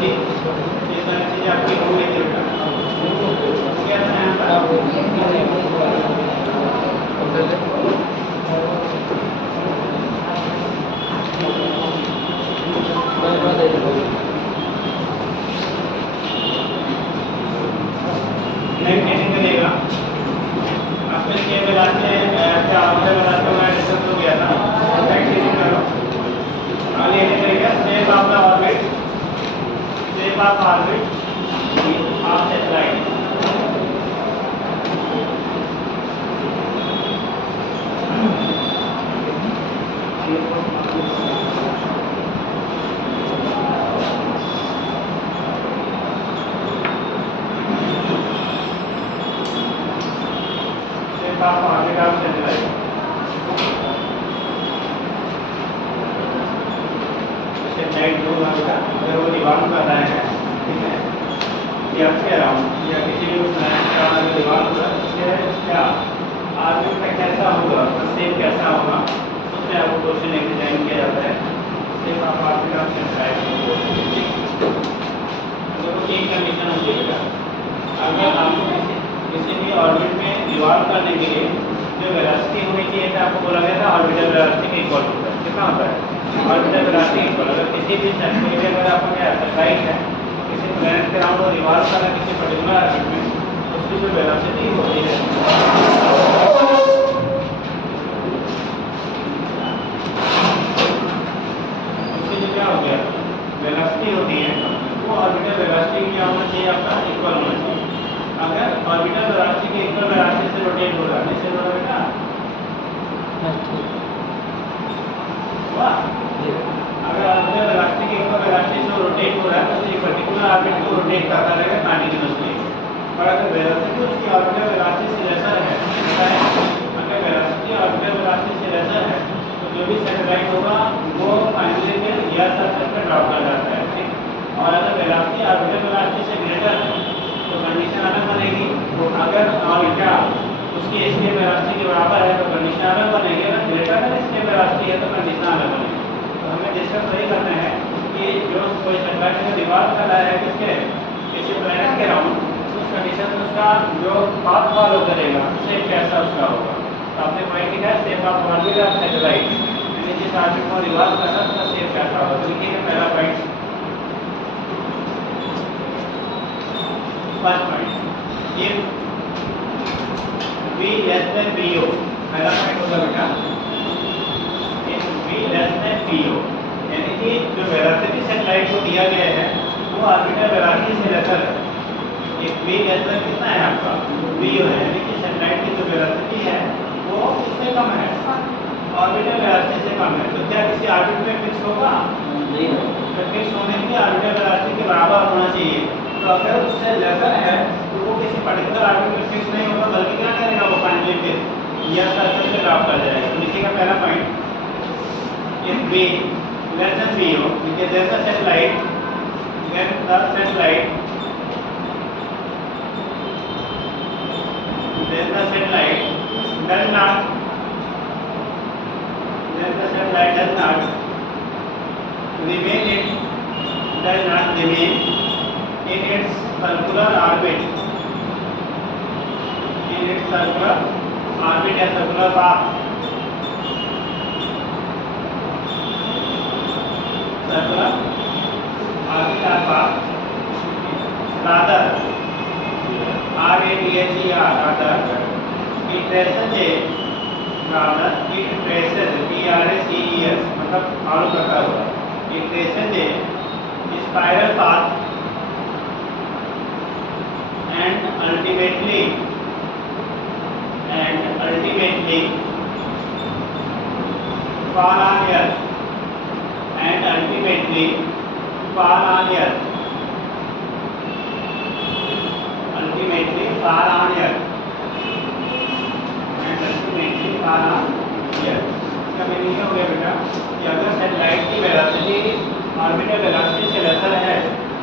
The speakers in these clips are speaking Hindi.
वेलोसिटी, ये सारी चीज़ें आपकी हो गई थी बेटा। क्या था यहाँ पर? ट्रेनिंग करेगा आपके छः बनाते क्या ऑर्डर बनाते हुए डिस्कस हो गया था। ट्रेनिंग करो आगे ये करेगा shape of the orbit, shape of orbit of satellite. Shape of orbit of satellite. Satellite जो होगा अगर वो रिवॉल्व कर रहा है, ठीक है, या फिर अराउंड या किसी भी प्लैनेट का अगर रिवॉल्व कर रहा है, उसके क्या ऑर्बिट में कैसा होगा, उसका शेप कैसा होगा, उसमें आपको क्वेश्चन एक डिजाइन किया जाता है। Shape of orbit of satellite. देखो एक कंडीशन होती है, अगर आपको किसी भी ऑर्बिट में रिवॉल्व करने के लिए जो वेलोसिटी होनी चाहिए था, आपको बोला गया था ऑर्बिटल वेलोसिटी के इक्वल होता है। कितना होता है? Orbital velocity equal. अगर किसी भी सैटेलाइट अगर आपको क्या सैटेलाइट है किसी प्लैनेट के अराउंड रिवॉल्व कर रहा है किसी पर्टिकुलर ऑर्बिट में, उसकी जो वेलोसिटी होती है उसकी जो क्या हो गया वेलोसिटी होती है, वो ऑर्बिटल वेलोसिटी क्या होना चाहिए? आपका इक्वल होना चाहिए। अगर ऑर्बिटल वेलोसिटी के इक्वल वेलोसिटी से रोटेट हो रहा है, जैसे हो रहा है हुआ, अगर ऑर्बिटल वेलोसिटी के इक्वल वेलोसिटी से रोटेट हो रहा है तो ये पर्टिकुलर ऑर्बिट को रोटेट करता रहेगा कंटीन्यूअसली। और अगर वेलोसिटी उसकी ऑर्बिटल वेलोसिटी से लेसर है, अगर वेलोसिटी ऑर्बिटल वेलोसिटी से लेसर है तो जो भी सैटेलाइट होगा वो फाइनली फिर ईयर सरफेस पर ड्रॉप कर जाता है, ठीक। और अगर वेलोसिटी ऑर्बिटल वेलोसिटी से ग्रेटर है तो कंडीशन अलग बनेगी। अगर और क्या उसकी एस्केप वेलोसिटी के बराबर है तो कंडीशन अलग बनेगी। अगर ग्रेटर देन एस्केप वेलोसिटी है तो कंडीशन अलग बनेगी। तो हमें डिस्कस वही करना है कि जो कोई सैटेलाइट में रिवॉल्व कर रहा है किसके किसी प्लैनेट के अराउंड, उस कंडीशन में उसका जो पाथ फॉलो करेगा शेप कैसा उसका होगा। तो आपने पॉइंट लिखा है shape of orbit of satellite, यानी जिस ऑर्बिट को रिवॉल्व कर रहा है उसका शेप कैसा होगा। तो लिखिए पहला point, first point if v less than po, पहला पॉइंट होगा बेटा if v less than po, यानी कि जो वेलोसिटी सैटेलाइट को दिया गया है वो ऑर्बिटल वेलोसिटी से लेसर है। इफ v लेस देन कितना है आपका po है, यानी कि सैटेलाइट की जो वेलोसिटी है वो किससे कम है? ऑर्बिटल वेलोसिटी से कम है। तो क्या किसी ऑर्बिट में फिक्स होगा? नहीं होगा। तो फिक्स होने के लिए ऑर्बिटल वेलोसिटी के बराबर होना चाहिए। तो अगर उससे लेसर है तो वो किसी पर्टिकुलर ऑर्बिट में फिक्स नहीं होगा, बल्कि क्या करेगा वो फाइनली फिर या सर्कल पे ड्रॉप कर जाएगा। तो लिखिएगा पहला point if v less than po, because then the satellite then the satellite does not remain in its circular orbit, in its circular orbit या circular path, circular orbit or path, rather R-A-T-H-E-R, rather it traces T-R-A-C-E-S, मतलब फॉलो करता हुआ, it traces a spiral path and ultimately fall on earth, and ultimately fall on earth, ultimately fall on earth, and ultimately fall on earth। इसका मीनिंग क्या हो गया बेटा कि अगर सैटेलाइट की वेलोसिटी ऑर्बिटल वेलोसिटी से लेसर है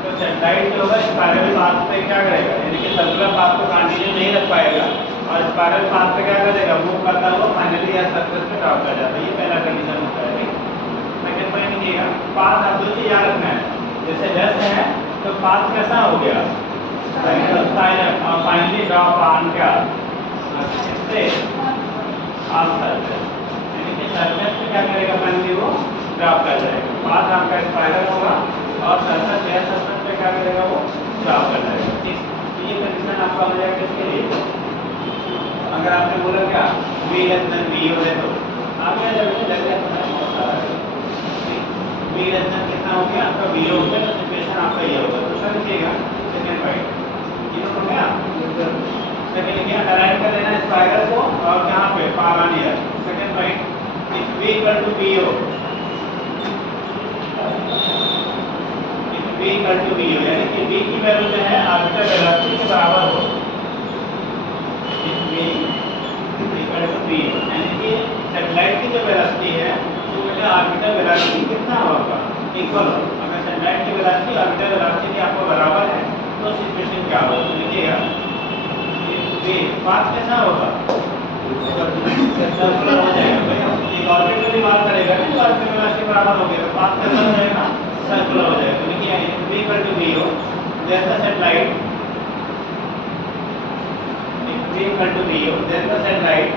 तो सैटेलाइट जो होगा स्पाइरल पाथ पे क्या करेगा, यानी कि सर्कुलर पाथ को कंटिन्यू नहीं रख पाएगा और स्पाइरल पाथ पे क्या करेगा, मूव करता हुआ फाइनली या सर्कल पे ड्रॉप कर जाता है। ये पहला कंडीशन होता है। सेकंड पॉइंट लिखिएगा, पाथ आपको याद रखना है, जैसे लेस है पाथ कैसा हो गया? फाइनली ड्रॉप ऑन क्या इससे ऑन सरफेस, यानी कि सरफेस पे क्या करेगा? फाइनली वो ड्रॉप कर जाएगा। पाथ आपका स्पाइरल होगा और सरफेस एयर सरफेस पे क्या करेगा? वो ड्रॉप कर जाएगा। ठीक, ये कंडीशन आपका हो जाएगा किसके लिए? अगर आपने बोला क्या v लेस देन v हो तो आगे जब लग जाता है बहुत सारा v लेस देन कितना हो गया आपका v हो गया, तो सिचुएशन आपका ये होगा। तो सर लिखिएगा सेकंड पॉइंट ये हो गया। सेकंड लिखिए अंडरलाइन कर देना स्पाइरल को और यहाँ पे पारानियर। Second point if v equal to v हो, if v equal to v हो यानी कि v की वैल्यू जो है आर्बिट्ररी वेलोसिटी के बराबर हो। यानी कि सैटेलाइट की जो वेलोसिटी है वो बेटा ऑर्बिटल वेलोसिटी कितना होगा? इक्वल हो। अगर सैटेलाइट की वेलोसिटी ऑर्बिटल वेलोसिटी के आपको बराबर है तो सिचुएशन क्या होगा? तो लिखिएगा ये पाथ कैसा होगा? सर्कुलर हो जाएगा भाई। एक ऑर्बिट में भी बात करेगा ना तो ऑर्बिटल वेलोसिटी बराबर हो गया तो पाथ कैसा हो जाएगा? सर्कुलर हो जाएगा। तो लिखिए v इक्वल टू v हो then the satellite v equal to 0 then the satellite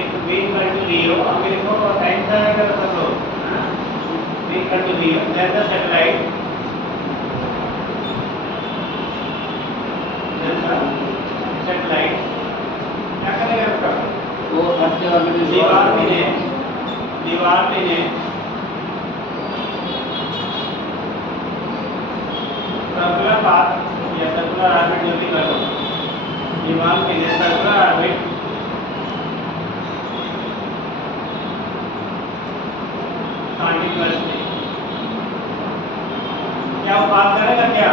if v equal to 0 आगे लिखो और टाइम से आएगा तो सब लोग v equal to 0 then the satellite क्या करेगा उसका? वो अर्थ के ऑर्बिट में दीवार में ने सर्कुलर पाथ या सर्कुलर ऑर्बिट जो भी करो दीवार में ने सर्कुलर ऑर्बिट कॉन्टिन्यूअसली क्या वो पाथ करेगा क्या?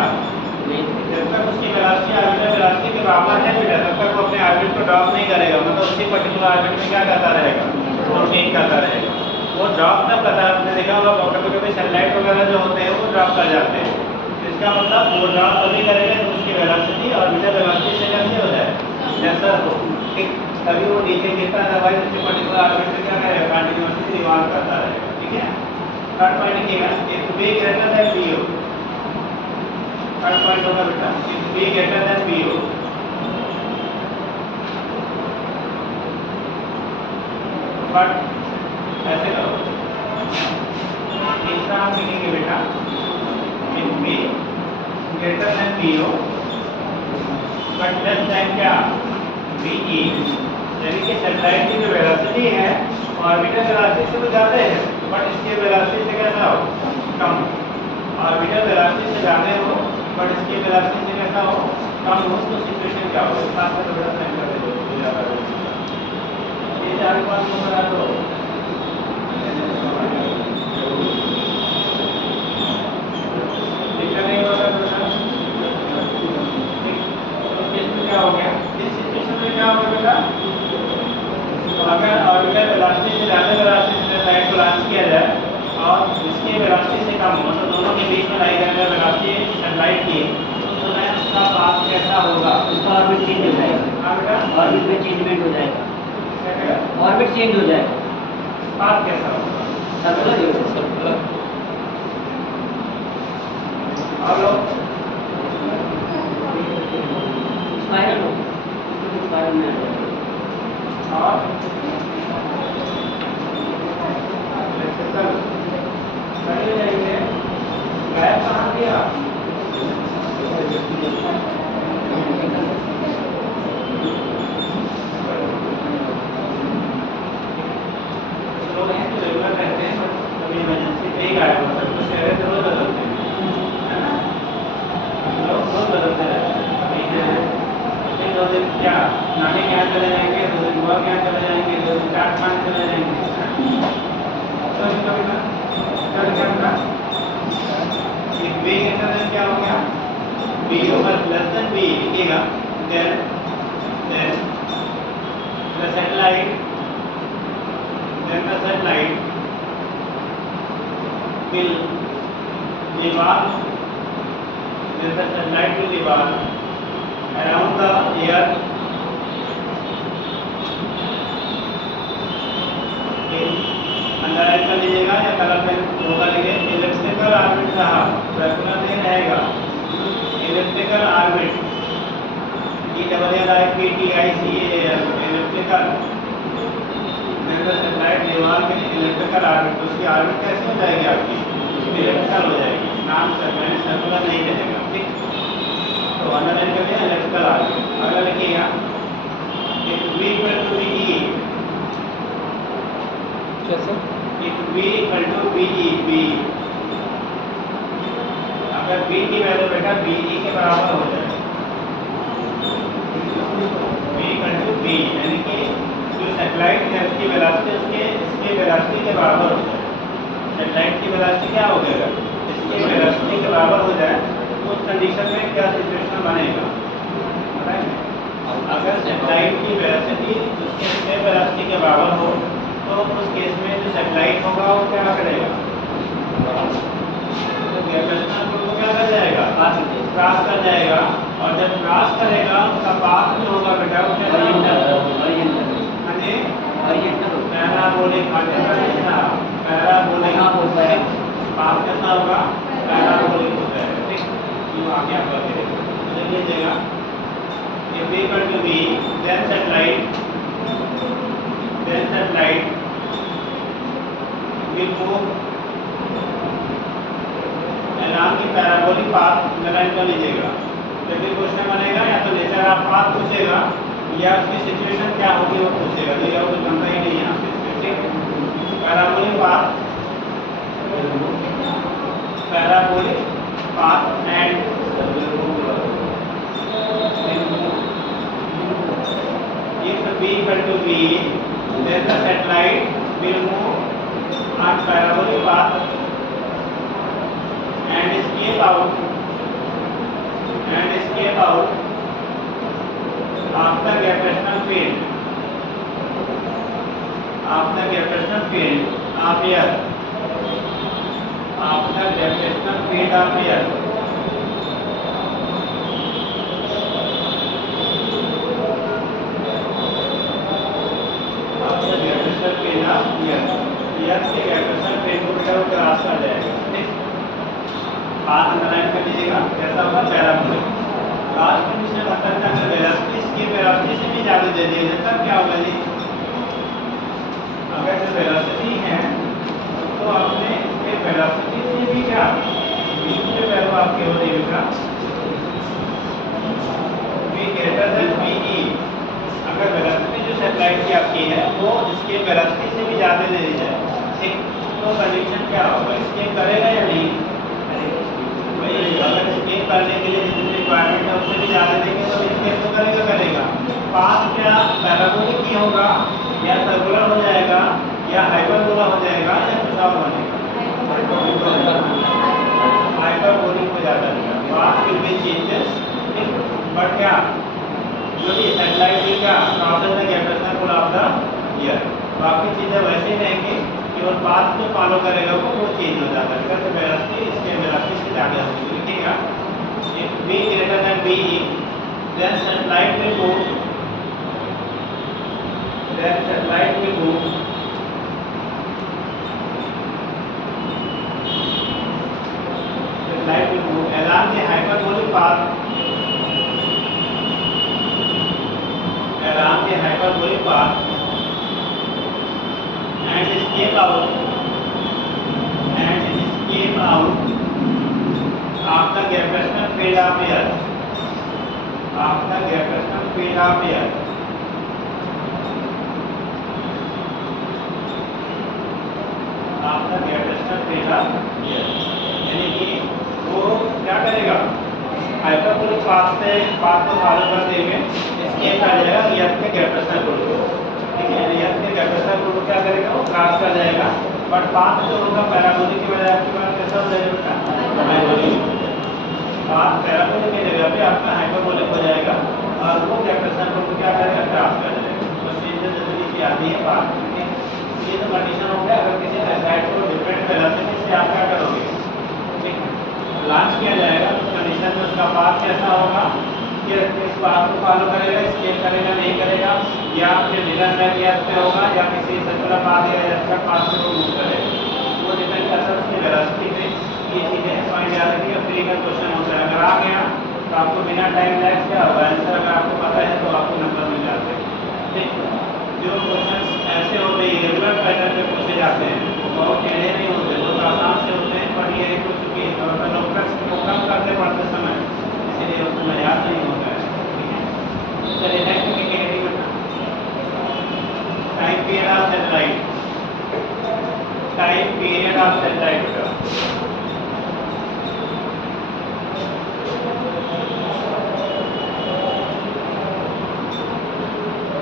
जब तक उसकी वेलोसिटी ऑर्बिटल वेलोसिटी के बराबर है बेटा तब तक वो अपने ऑर्बिट को ड्रॉप नहीं करेगा। मतलब उसी पर्टिकुलर ऑर्बिट में क्या करता रहेगा? रोटेट करता रहेगा। वो ड्रॉप तब करता है, आपने देखा होगा कभी-कभी सैटेलाइट वगैरह जो होते हैं वो ड्रॉप कर जाते हैं। इसका मतलब वो ड्रॉप तभी करेगा जब उसकी वेलोसिटी ऑर्बिटल वेलोसिटी से कैसे हो जाए जैसा हो, ठीक तभी वो नीचे गिरता है। अदरवाइज उसके पर्टिकुलर ऑर्बिट में क्या करेगा? कंटिन्यूअसली रिवॉल्व करता रहेगा। ठीक है, थर्ड पॉइंट लिखिएगा if v greater than v हो। थर्ड पॉइंट होगा बेटा if v greater than v हो बट ऐसे करो तीसरा हम लिखेंगे बेटा if v greater than v हो बट लेस देन क्या? v की यानी कि सैटेलाइट की जो वेलोसिटी है ऑर्बिटल वेलोसिटी से तो ज़्यादा है बट इसकी वेलोसिटी से कैसा हो? कम। ऑर्बिटल वेलोसिटी से ज़्यादा हो बट इसकी वेलोसिटी से कैसा हो? कम हो। तो सिचुएशन क्या होगा? इस बात पे थोड़ा टाइम कर दो ज़्यादा ये चार बात को बता दो। लिखा नहीं होगा तो क्या हो गया? इस सिचुएशन में क्या होगा बेटा? तो अगर ऑर्बिटल वेलोसिटी से ज़्यादा वेलोसिटी से सैटेलाइट को लॉन्च किया जाए और इसकी वेलोसिटी से कम हो तो दोनों के बीच में लाई जाए वेलोसिटी सैटेलाइट की तो सुना उसका पाथ कैसा होगा? उसका ऑर्बिट चेंज हो जाएगा। हाँ बेटा ऑर्बिट में चेंजमेंट हो जाएगा। क्या करेगा? ऑर्बिट चेंज हो जाएगा। पाथ कैसा होगा? सर्कुलर ही होगा। सर्कुलर और लोग स्पाइरल हो स्पाइरल में आ जाएगा। और सही हो जाएंगे। गायब कहाँ दिया? लोग हैं जो रेगुलर रहते हैं बट कभी इमरजेंसी पे ही गायब होता है। तो शहर रोज बदलते हैं है ना? लोग रोज बदलते रहते हैं। कभी दो दिन क्या नानी के यहाँ चले जाएंगे, 2 दिन बुआ के यहाँ चले जाएंगे, 2 दिन चाट खाने चले जाएंगे। तो कभी ना क्या होगा? एक v ग्रेटर देन क्या हो गया? v over less than v लिखिएगा then the satellite will revolve then the satellite will revolve around the earth underline कर लीजिएगा या कलर पेन होगा लिखे इलेक्ट्रिकल इलेक्ट्रिकल ऑर्बिट रहा, सर्कुलर नहीं रहेगा, electrical orbit ELLIPTICAL electrical satellite level के इलेक्ट्रिकल ऑर्बिट, उसकी ऑर्बिट कैसे हो जाएगी आपकी इलेक्ट्रिकल हो जाएगी, नाम सर्कुलर नहीं रहेगा। ठीक, तो अंडरलाइन कर दिया इलेक्ट्रिकल ऑर्बिट। अगला लिखिएगा एक V इक्वल टू BE, कैसे एक V equal to BE, B अगर B की वैल्यू बेटा BE के बराबर हो जाए, V इक्वल टू B यानी कि जो सैटेलाइट है उसकी वेलोसिटी इसके वेलोसिटी के बराबर हो जाए, सैटेलाइट की वेलोसिटी क्या हो जाएगा, इसके वेलोसिटी के बराबर हो जाए, तो उस कंडीशन में क्या सिचुएशन बनेगा, अगर सैटेलाइट की वेलोसिटी उसके वेलोसिटी के बराबर हो तो उस केस में जो सैटेलाइट होगा वो क्या करेगा, तो ग्रेविटेशनल पुल को क्या कर जाएगा, क्रॉस कर जाएगा, और जब क्रॉस करेगा उसका पाथ जो होगा बेटा वो क्या पैराबोलिक पाथ कैसा होगा, पैराबोलिक होता है। ठीक, ये आगे आप करके देख लीजिएगा। If V equal to V, then satellite will move along the parabolic path, line कर लीजिएगा। जब भी क्वेश्चन बनेगा या तो नेचर ऑफ पाथ पूछेगा या उसकी सिचुएशन क्या होगी वो पूछेगा, तो ये कुछ बनता ही नहीं यहाँ पे। ठीक, parabolic path and if V equal to V, then the satellite will move on parabolic path and escape out after gravitational field of Earth, after gravitational field of Earth. Cross कर जाएगा। ठीक, पाथ अंडरलाइन कर लीजिएगा, कैसा होगा पैराबोलिक। लास्ट कंडीशन मतलब क्या है, वेलोसिटी इसकी वेलोसिटी से भी ज़्यादा दे दिया तब क्या होगा जी, अगर जो वेलोसिटी है तो आपने इसके वेलोसिटी से भी क्या v की वैल्यू आपकी हो जाएगा v ग्रेटर देन BE, अगर वेलोसिटी जो सैटेलाइट की आपकी है वो इसके वेलोसिटी से भी ज़्यादा दे दी जाए। ठीक, तो कंडीशन क्या होगा, स्केप करेगा या नहीं, वही अगर स्केप करने के लिए जितनी रिक्वायरमेंट है उससे भी ज़्यादा देंगे तो स्केप तो करेगा। पाथ क्या पैराबोलिक ही होगा या सर्कुलर हो जाएगा या हाइपरबोला हो जाएगा या कुछ और बनेगा, हाइपरबोलिक हो जाता है। Path will be changes, but क्या जो भी सैटेलाइट विल क्या crosses the gravitational pull of the earth, बाकी चीज़ें वैसे ही रहेंगी, केवल पाथ जो फॉलो करेगा वो चेंज हो जाता है, जैसे वेलोसिटी इसके वेलोसिटी से ज़्यादा होगी। लिखिएगा if V greater than BE, then satellite will move along the hyperbolic path and escape out after gravitational field of Earth, after gravitational field of Earth, यानी कि वो क्या करेगा, हाइपरबोलिक पाथ को फॉलो करते हुए escape कर जाएगा अर्थ के ग्रेविटेशनल पुल को। ठीक है, अर्थ के ग्रेविटेशनल पुल को क्या करेगा, वो क्रॉस कर जाएगा, बट पाथ जो होगा पैराबोलिक की वजह आपके पास कैसा हो जाएगा, हाइपरबोलिक। पाथ पैराबोलिक की जगह पे आपका हाइपरबोलिक हो जाएगा और वो ग्रेविटेशनल पुल को क्या करेगा, क्रॉस कर जाएगा। तो चेंजेस जल्दी की आती है पाथ। ये तो कंडीशन हो गया, अगर किसी सैटेलाइट को डिफरेंट वेलोसिटी से आप क्या करोगे, ठीक, लॉन्च किया जाएगा तो कंडीशन में उसका पाथ कैसा होगा, कि इस पाथ को फॉलो करेगा, स्केप करेगा नहीं करेगा, या फिर मिरर बैक या पे होगा या किसी सर्कुलर पाथ या ऐसा पाथ से वो मूव करेगा, वो डिपेंड करता है उसकी वेलोसिटी पे ये चीज़ें पॉइंट याद रखिए। फ्री का क्वेश्चन होता है, अगर आ गया तो आपको बिना टाइम लैग क्या होगा, आंसर अगर आपको पता है तो आपको नंबर मिल जाते हैं। ठीक, जो क्वेश्चन ऐसे होते हैं इरेगुलर पैटर्न पे पूछे जाते हैं, बहुत टेढ़े नहीं होते, बहुत आसान से होते हैं, पर ये हो चुकी है और लोकस को कम करते पढ़ते समय, इसीलिए उसमें याद नहीं होता है। ठीक है, चलिए नेक्स्ट में क्या है, time period of satellite. Time period of satellite का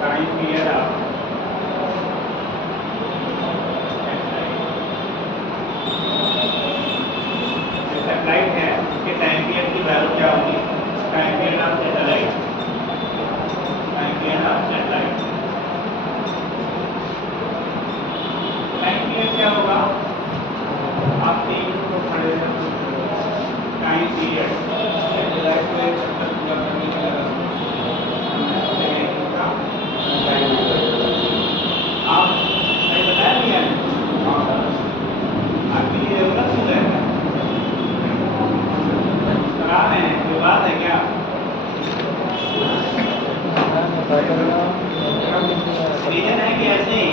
टाइम पीरियड ऑफ सैटेलाइट है उसके टाइम पीरियड की वैल्यू क्या होगी, time period of satellite, time period of satellite. Time period क्या होगा, आप तीन को खड़े टाइम पीरियड सैटेलाइट को एक चक्कर पूरा करने के लिए आप सही बताया नहीं है, आपके लिए रेगुलर क्यों रहता है, करा रहे हैं कोई बात है क्या, रीजन है कि ऐसे ही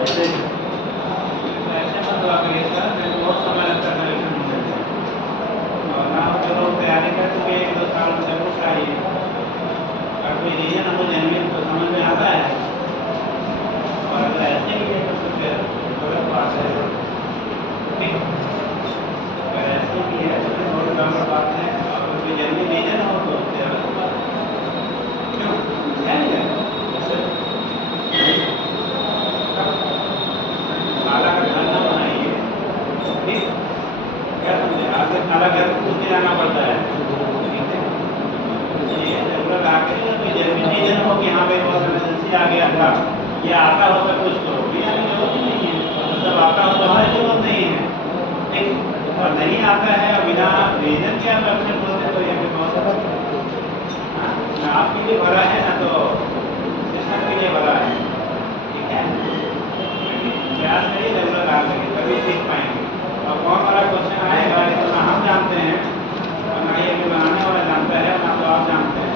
ऐसे मत हुआ करिए सर, मेरे को बहुत समय लगता है कलेक्शन होने में, और ना जो लोग तैयारी कर चुके हैं 1-2 साल में जरूर चाहिए, अगर कोई रीजन हो जेन्युइन तो समझ में आता है, और अगर ऐसे ही है तो फिर गलत बात है। ठीक, अगर ऐसे ही है तो फिर बहुत गलत बात है, और कोई जेन्युइन रीजन हो तो फिर क्यों है नहीं खाला का घर न बनाइए। ठीक, क्या समझे, आगे खाला घर को पूछने जाना पड़ता है। ठीक है, ये जरूरत आके कोई जेन्युइन रीजन हो कि हाँ भाई बहुत इमरजेंसी आ गया था, या आता हो सब कुछ तो भी आने की जरूरत नहीं है, मतलब आता हो तो हमारी जरूरत नहीं है। ठीक, और नहीं आता है और बिना रीजन के आप लक्ष्य बोलते तो यहाँ पे बहुत ना आपके लिए भरा है ना तो सिस्टम के लिए भरा है। ठीक है, प्रयास करिए, जरूरत आ सके तभी सीख पाएंगे, और कौन वाला क्वेश्चन आएगा ये तो ना हम जानते हैं और ना ये बनाने वाला जानता है, ना तो आप जानते हैं।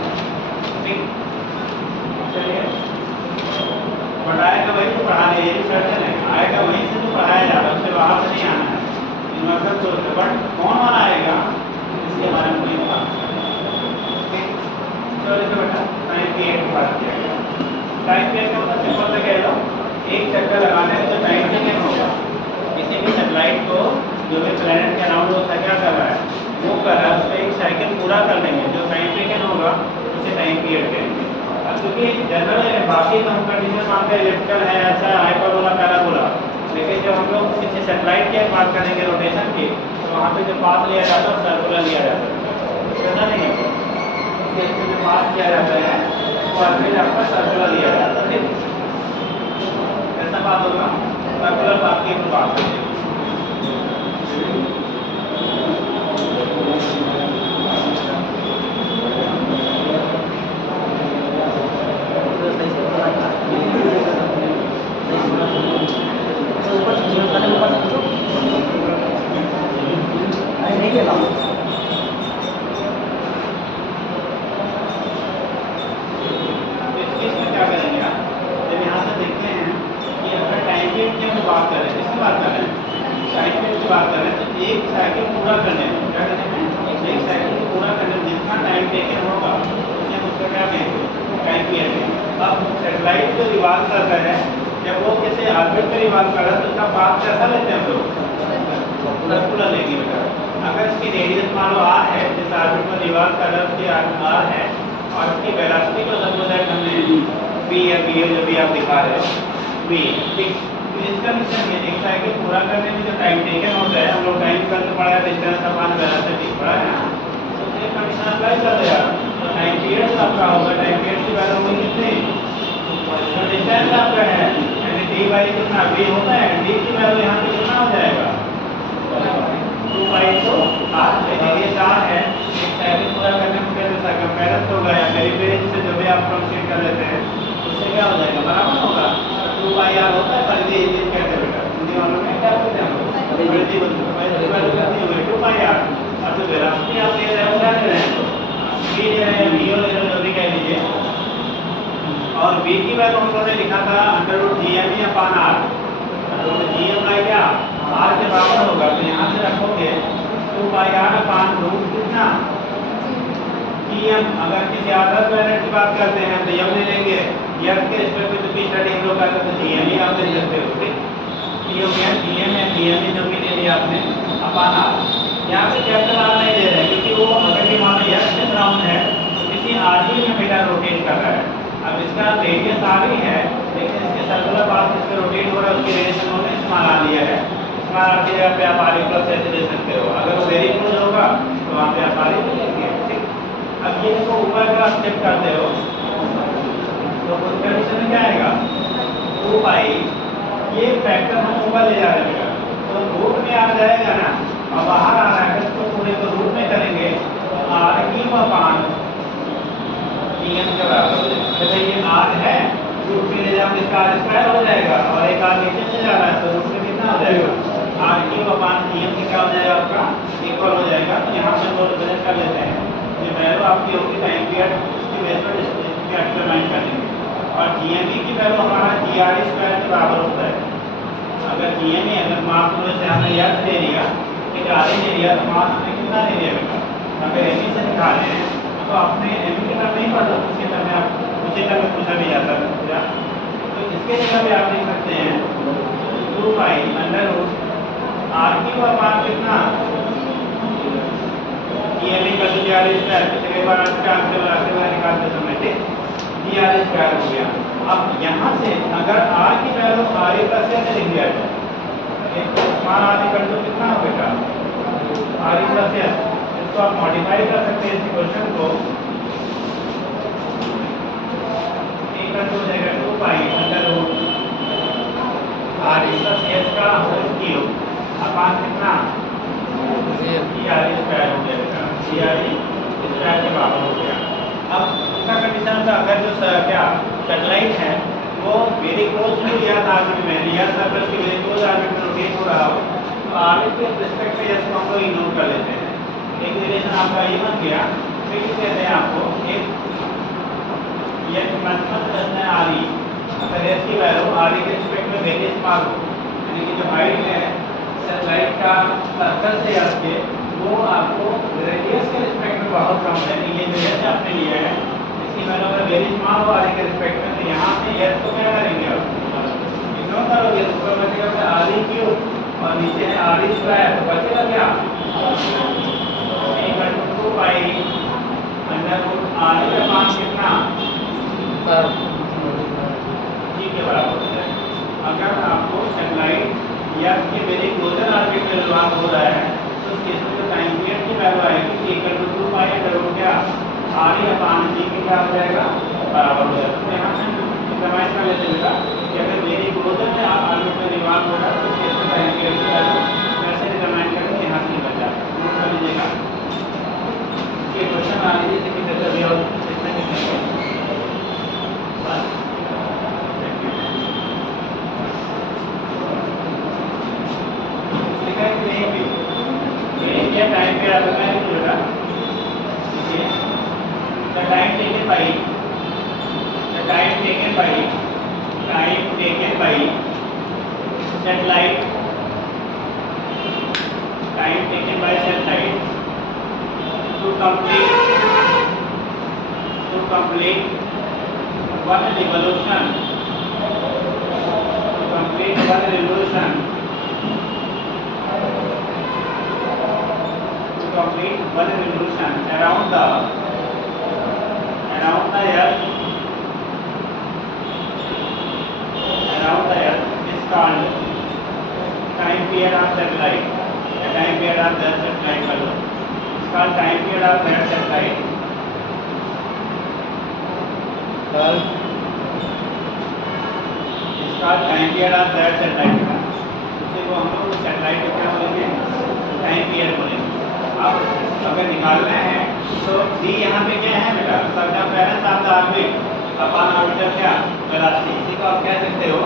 ठीक, चलिए पढ़ाएगा वही तो पढ़ा ले, ये सर्टन है, आएगा वहीं से तो पढ़ाया जाएगा, उससे बाहर से नहीं आना है, मतलब तो बट कौन वाला आएगा इसके बारे में कोई बात। ठीक, चलो इसे बेटा टाइम पीरियड की बात किया गया। टाइम पीरियड का मतलब सिंपल से कह लो, एक चक्कर लगाने में जो टाइम टेकन होगा, किसी भी सैटेलाइट को जो भी प्लैनेट के अराउंड वो क्या कर रहा है वो कर रहा है, उसका एक साइकिल पूरा कर लेंगे, जो टाइम टेकन होगा उसे टाइम पीरियड कहेंगे। क्योंकि जनरल है, बाकी तो हम कंडीशन मानते हैं इलेक्ट्रिकल है, ऐसा हाइपरबोला पैराबोला, लेकिन जब हम लोग किसी सैटेलाइट की बात करेंगे रोटेशन की, तो वहाँ पे जो पाथ लिया जाता है सर्कुलर लिया जाता है, ऐसा नहीं है, जो पाथ लिया जाता है वो ऑलवेज आपका सर्कुलर लिया जाता है। ऐसा बात होगा, सर्कुलर पाथ की बात करेंगे। बात कर रहे हैं, किसकी बात कर रहे हैं, साइकिल की बात कर रहे हैं, तो एक साइकिल पूरा करने में क्या कहते हैं, एक साइकिल को पूरा करने में जितना टाइम टेकन होगा उसने उसका क्या कहेंगे, टाइम पीरियड। अब सैटेलाइट जो रिवॉल्व कर रहा है, जब वो किसी ऑर्बिट पर रिवॉल्व कर रहा है तो उसका पाथ कैसा लेते हैं हम लोग, सर्कुलर लेंगे बेटा। अगर इसकी रेडियस मान लो आर है, जिस ऑर्बिट पर रिवॉल्व कर रहा है उसकी आर है, और इसकी वेलोसिटी को सपोज हमने बी या बी जो भी आप दिखा रहे हो बी, ठीक, इसका मिशन ये एक साइकिल पूरा करने में जो टाइम टेकन होता है, हम लोग टाइम करके पढ़ा है डिस्टेंस अपॉन वेलोसिटी पढ़ा है ना, तो ये कंडीशन अप्लाई कर देगा, तो टाइम पीरियड आपका होगा, टाइम पीरियड की वैल्यू होगी कितनी, जो डिस्टेंस आपका है यानी डी बाई कितना बी होता है, डी की वैल्यू यहाँ पे कितना हो जाएगा 2 पाई तो आर, ये 4 है, एक साइकिल पूरा करने में कैसे कंपेरिजन होगा या पेरिफेरी से जो भी आप कंसीडर कर लेते हैं उससे क्या हो जाएगा, बराबर होगा 2 पाई आर होता है, परिधि कहते हैं बेटा हिंदी वालों में क्या बोलते हैं हम लोग, परिधि बनती है, 2 पाई आर v की वैल्यू हम लोगों ने लिखा था √GME अपान r। √GM का क्या r के बराबर होगा, तो यहाँ से रखोगे 2/r अपान रूट कितना GM। अगर किसी आदर्श वेरिएबल की बात करते हैं तो m ले लेंगे, f के रिस्पेक्ट में जो भी स्टडी हम लोग करते हैं तो GM ही आप ले सकते हो। ठीक, ये हो गया GM है, GM जो भी ले लिया आपने अपान r। यहाँ पे कैपिटल R नहीं ले रहे हैं क्योंकि वो अगर ये मानो यस से राउंड है तो किसी आर्बिट में बेटा रोटेट कर रहा है। अब इसका रेडियस आर ही है लेकिन इसके सर्कुलर पाथ जिस पे रोटेट हो रहा है उसकी रेडियस उन्होंने स्मॉल आर लिया है। स्मॉल आर की जगह पे आप आर प्लस ऐसे ले सकते हो, अगर वो वेरी क्लोज होगा तो वहाँ पे आप आर ले लेंगे। ठीक, अब ये इसको ऊपर अगर आप शिफ्ट करते हो तो उस कंडीशन में क्या आएगा 2 ये फैक्टर हम ऊपर ले जा रहे हैं तो रूट में आ जाएगा ना, और बाहर आ रहा है तो पूरे को रूट में करेंगे तो आर की अपान GM के बराबर हो जाएगा। तो ये आर है रूट में ले जाओगे इसका आर स्क्वायर हो जाएगा और एक आर नीचे से जा रहा है तो रूट में कितना हो जाएगा आर की अपान GM की क्या हो जाएगा आपका इक्वल हो जाएगा। तो यहाँ पे हम लोग रिप्रेजेंट कर लेते हैं, ये वैल्यू आपकी होगी टाइम पीरियड उसकी बेस पर एक्सपेरिमेंट करेंगे और GME की वैल्यू हमारा GR स्क्वायर के बराबर होता है। अगर GME अगर माप में से हमने याद ले लिया कि आर ले लिया तो माप हमने कितना ले लिया बेटा, अगर एमी से निकाल रहे हैं तो अपने एमी की टर्म नहीं पढ़ो उसके टर्म में आप उसी टर्म में पूछा भी जाता है पूरा। तो इसके जगह पे आप लिख सकते हैं 2 r की अपान कितना GME का जो GR स्क्वायर पिछले बार आपका आंसर निकालते समय थे GR स्क्वायर हो गया। अब यहाँ से अगर r की वैल्यू r प्लस से लिख दिया जाए तो स्मॉल r इक्वल टू कितना हो बेटा r प्लस s। इसको आप मॉडिफाई कर सकते हैं इस क्वेश्चन को, इक्वल टू हो जाएगा 2 r प्लस s का होल क्यूब अपान कितना GR स्क्वायर हो गया बेटा, GR स्क्वायर के बराबर हो गया। अब इसका कंडीशन था अगर जो क्या सैटेलाइट है वो वेरी क्लोज टू या ऑर्बिट में या सर्कल के वेरी क्लोज ऑर्बिट में रोटेट हो रहा हो तो ऑर्बिट के रिस्पेक्ट में इसको हम लोग इग्नोर कर लेते हैं। एक रिलेशन आपका ये बन गया, फिर कहते हैं आपको एक ये कंस्टेंट रहता है आर ई, अगर एस की वैल्यू आर ई के रिस्पेक्ट में वेरी स्मॉल हो यानी कि जो हाइट है सैटेलाइट का सर्कल से आपके वो आपको रेडियस के रिस्पेक्ट में बहुत कम है, ये जो एस आपने लिया है इसकी वैल्यू अगर वेरी स्मॉल हो आर ई के रिस्पेक्ट में तो यहाँ से एस को क्या करेंगे आप इग्नोर करोगे तो ऊपर बचेगा आर ई क्यूब और नीचे है आर ई स्क्वायर, तो बचेगा क्या 2 अंडर रूट आर ई का मान कितना जी के बराबर हो जाएगा। अगर आपको सैटेलाइट या के वेरी क्लोजर ऑर्बिट में रिवॉल्व हो रहा है तो उस केस में टाइम पीरियड की वैल्यू आएगी इक्वल टू 2 अंडर रूट क्या आर ई अपान जी के क्या हो जाएगा बराबर हो जाएगा। तो यहाँ से डिटरमाइन कर लेते बेटा कि अगर वेरी क्लोजर में ऑर्बिट में रिवॉल्व हो रहा है तो उस केस में टाइम पीरियड की वैल्यू कैसे डिटरमाइन करेंगे यहाँ से बचा नोट कर लीजिएगा। ये क्वेश्चन आ लीजिए कि कैसे भी और इसमें लिखेंगे बस लिखा है कि नहीं भी ये टाइम पे आता है बेटा देखिए the time taken by satellite to complete one revolution around the earth is called time period of satellite. The time period of the satellite value is called time period of that satellite. It's called time period of that satellite. उसी को हम लोग सैटेलाइट को क्या बोलेंगे टाइम पीरियड बोलेंगे। अब अगर निकालना है तो डी यहाँ पे क्या है बेटा circumference of the orbit upon orbiter क्या वेलोसिटी, इसी को आप कह सकते हो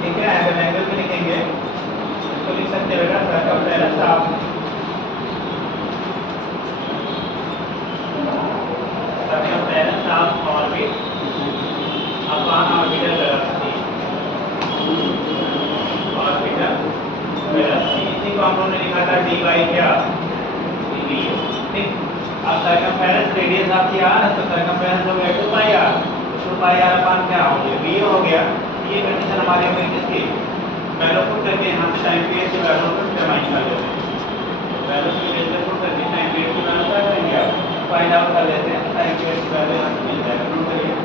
ठीक है। अगर एंगल में लिखेंगे इसको लिख सकते हो बेटा सर्कमफेरेंस ऑफ ऑर्बिट अब सर्कमफेरेंस रेडियस आपकी r है, तो सर्कमफेरेंस हो गया 2 पाई r, 2 पाई r अपान क्या हो गया b हो गया। ये कंडीशन हमारी हो गई किसकी, वैल्यू पुट करके यहाँ से टाइम पीरियड की वैल्यू को डिटरमाइन कर लेते हैं। वैल्यू की वैल्यू पुट करके टाइम पीरियड की वैल्यू क्या करेंगे, आप फाइंड आउट कर लेते हैं। टाइम पीरियड की वैल्यू यहाँ से मिल जाएगा, नोट करिए।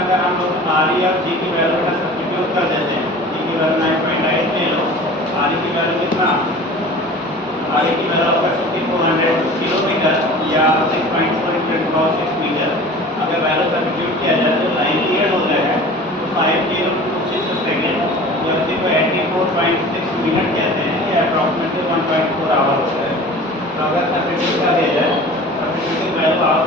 अगर हम लोग आर और जी की वैल्यू का सब्स्टिट्यूट कर देते हैं, जी की वैल्यू 9.8 ले लो, आर की वैल्यू कितना, आर की वैल्यू आपका 5400 किलोमीटर या 6.4 × 10⁻6 मीटर। अगर वैल्यू सब्स्टिट्यूट किया जाए तो लाइन पीरियड होता है तो 5.06 सेकेंड, जो इसी को 84.6 मिनट कहते हैं, या अप्रॉक्सीमेटली 1.4 आवर होता है। तो अगर सब्स्टिट्यूट कर दिया जाए, सब्स्टिट्यूट की वैल्यू आप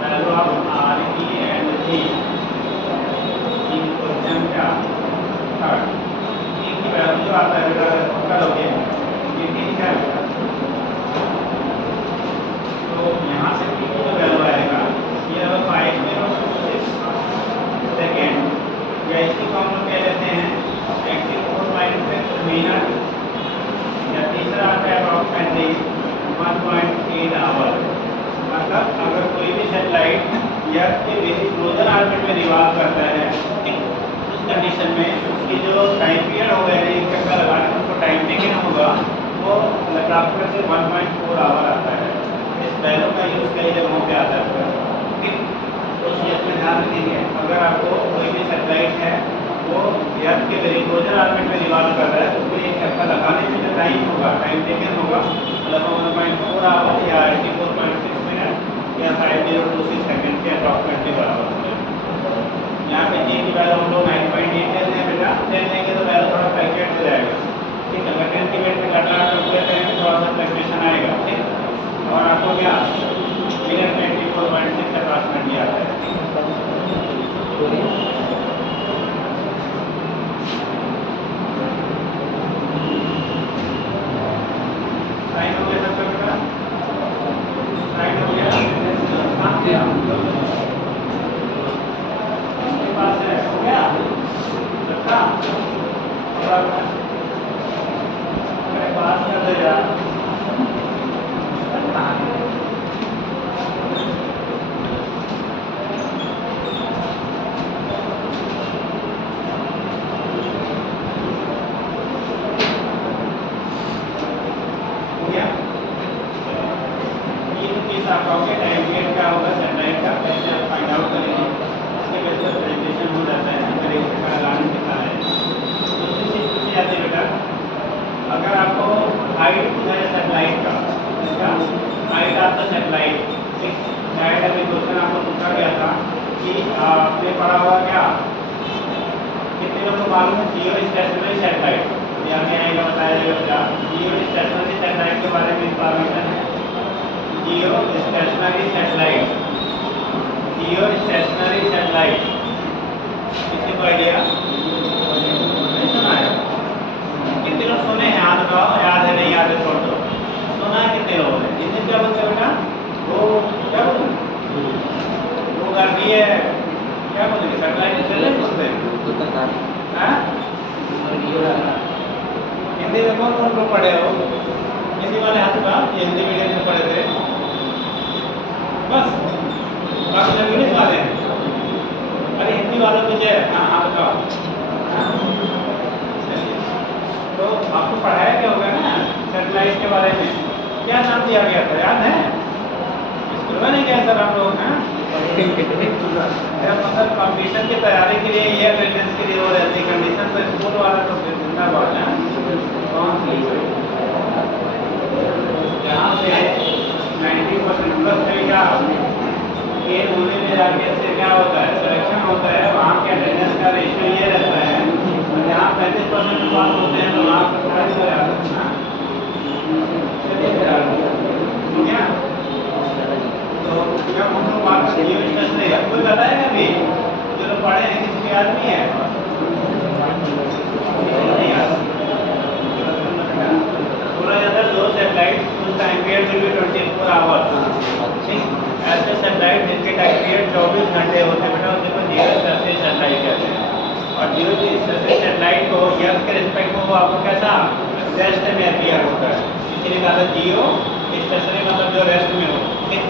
value of R E and G in question का थर्ड ई की वैल्यू जो आता है बेटा करोगे ये ठीक है। तो यहाँ से ई की जो वैल्यू आएगा ये 5.06 सेकेंड, या इसको हम लोग कह लेते हैं 84.6 मिनट, या तीसरा आता है अप्रॉक्सीमेटली 1.8 आवर। मतलब अगर कोई भी सैटेलाइट या के बेसिक क्लोजर ऑर्बिट में रिवॉल्व करता है, उस कंडीशन में उसकी जो टाइम पीरियड होगा, यानी एक चक्कर लगाने में उसको टाइम टेकन होगा, वो लगभग से 1.4 आवर आता है। इस वैल्यू का यूज़ कई जगहों पे आता है, ठीक। तो उस चीज़ में ध्यान रखेंगे, अगर आपको कोई भी सैटेलाइट है वो अर्थ के वेरी क्लोजर ऑर्बिट में रिवॉल्व कर रहा है, तो उसको एक चक्कर लगाने में जो टाइम होगा, टाइम टेकन होगा, लगभग 1.4 आवर या 84.6 मिनट या 5026 सेकंड के अप्रॉक्सीमेटली बराबर होगा। यहाँ पे जी की वैल्यू हम लोग 9.8 लेते हैं बेटा, 10 लेंगे तो वैल्यू थोड़ा कैलकुलेट हो जाएगा, ठीक है। अगर 10 की वेट में करना कैलकुलेट करेंगे थोड़ा सा फ्लक्चुएशन आएगा, ठीक। और आपको क्या मिनट में 84.6 अप्रॉक्सीमेटली आता है। साइन हो गया सबका बेटा, साइन हो गया, काम किया इसके पास है, हो गया रखा, और मेरे पास कर दे यार। टाइम पीरियड क्या होगा सैटेलाइट का, कैसे आप फाइंड आउट करेंगे, इसके बेस पर प्रेजेंटेशन हो जाता है। अगर एक चक्कर लगाने दिखा है, दूसरी चीज़ पूछी जाती है बेटा, अगर आपको हाइट है सैटेलाइट का क्या हाइट ऑफ द सैटेलाइट। ठीक, शायद अभी क्वेश्चन आपको पूछा गया था कि आपने पढ़ा हुआ क्या, कितने लोगों को मालूम है जियो स्टेशनरी सैटेलाइट, आगे आएगा बताया जाएगा क्या जियो स्टेशनरी सैटेलाइट के बारे में इंफॉर्मेशन है। जियो स्टेशनरी सैटेलाइट, जियो स्टेशनरी सैटेलाइट, किसी को आइडिया नहीं सुना है? कितने लोग सुने हैं? याद बताओ, याद है नहीं याद है छोड़ दो। सुना है कितने लोगों ने? जिसने क्या बोलते हैं बेटा, वो क्या बोलते हैं, वो कर रही है क्या बोलेंगे, सैटेलाइट से बोलते हैं हाँ? हिंदी में कौन कौन लोग पढ़े हो? हिंदी वाले हाथ उठा, ये हिंदी मीडियम में पढ़े थे बस, बाकी लोग इंग्लिश वाले हैं। अरे हिंदी वालों को जो है हाथ उठाओ। तो आपको पढ़ाया क्या होगा ना सैटेलाइट के बारे में, क्या नाम दिया गया था याद है? स्कूल में नहीं गया सर आप लोग हैं? मतलब कॉम्पिटिशन की तैयारी के लिए ये अटेंडेंस के लिए वो रहती कंडीशन, तो स्कूल वाला तो फिर जिंदाबाद है। कौन सी जहाँ से 90% प्लस रहेगा ये होने में जाके से क्या होता है, सिलेक्शन होता है, वहाँ के अटेंडेंस का रेशियो ये रहता है। जहाँ 35% पास होते हैं तो वहाँ पर थोड़ा सा रहता है। क्या तो जब हम लोग बात करते हैं कोई बताएगा अभी जो लोग पढ़े हैं किसी के आदमी है नहीं यार बोला जाता है 2 सैटेलाइट उस time period will be 24 hours. ठीक, ऐसे सैटेलाइट जिनके टाइम पीरियड 24 घंटे होते बेटा उसे को जियो स्पेसिस सैटेलाइट कहते हैं। और जियो स्पेसिस सैटेलाइट को अर्थ के रिस्पेक्ट में वो आपको कैसा रेस्ट में अपीयर होता है, इसलिए कहा था जियो स्टेशनरी मतलब जो रेस्ट में हो। ठीक,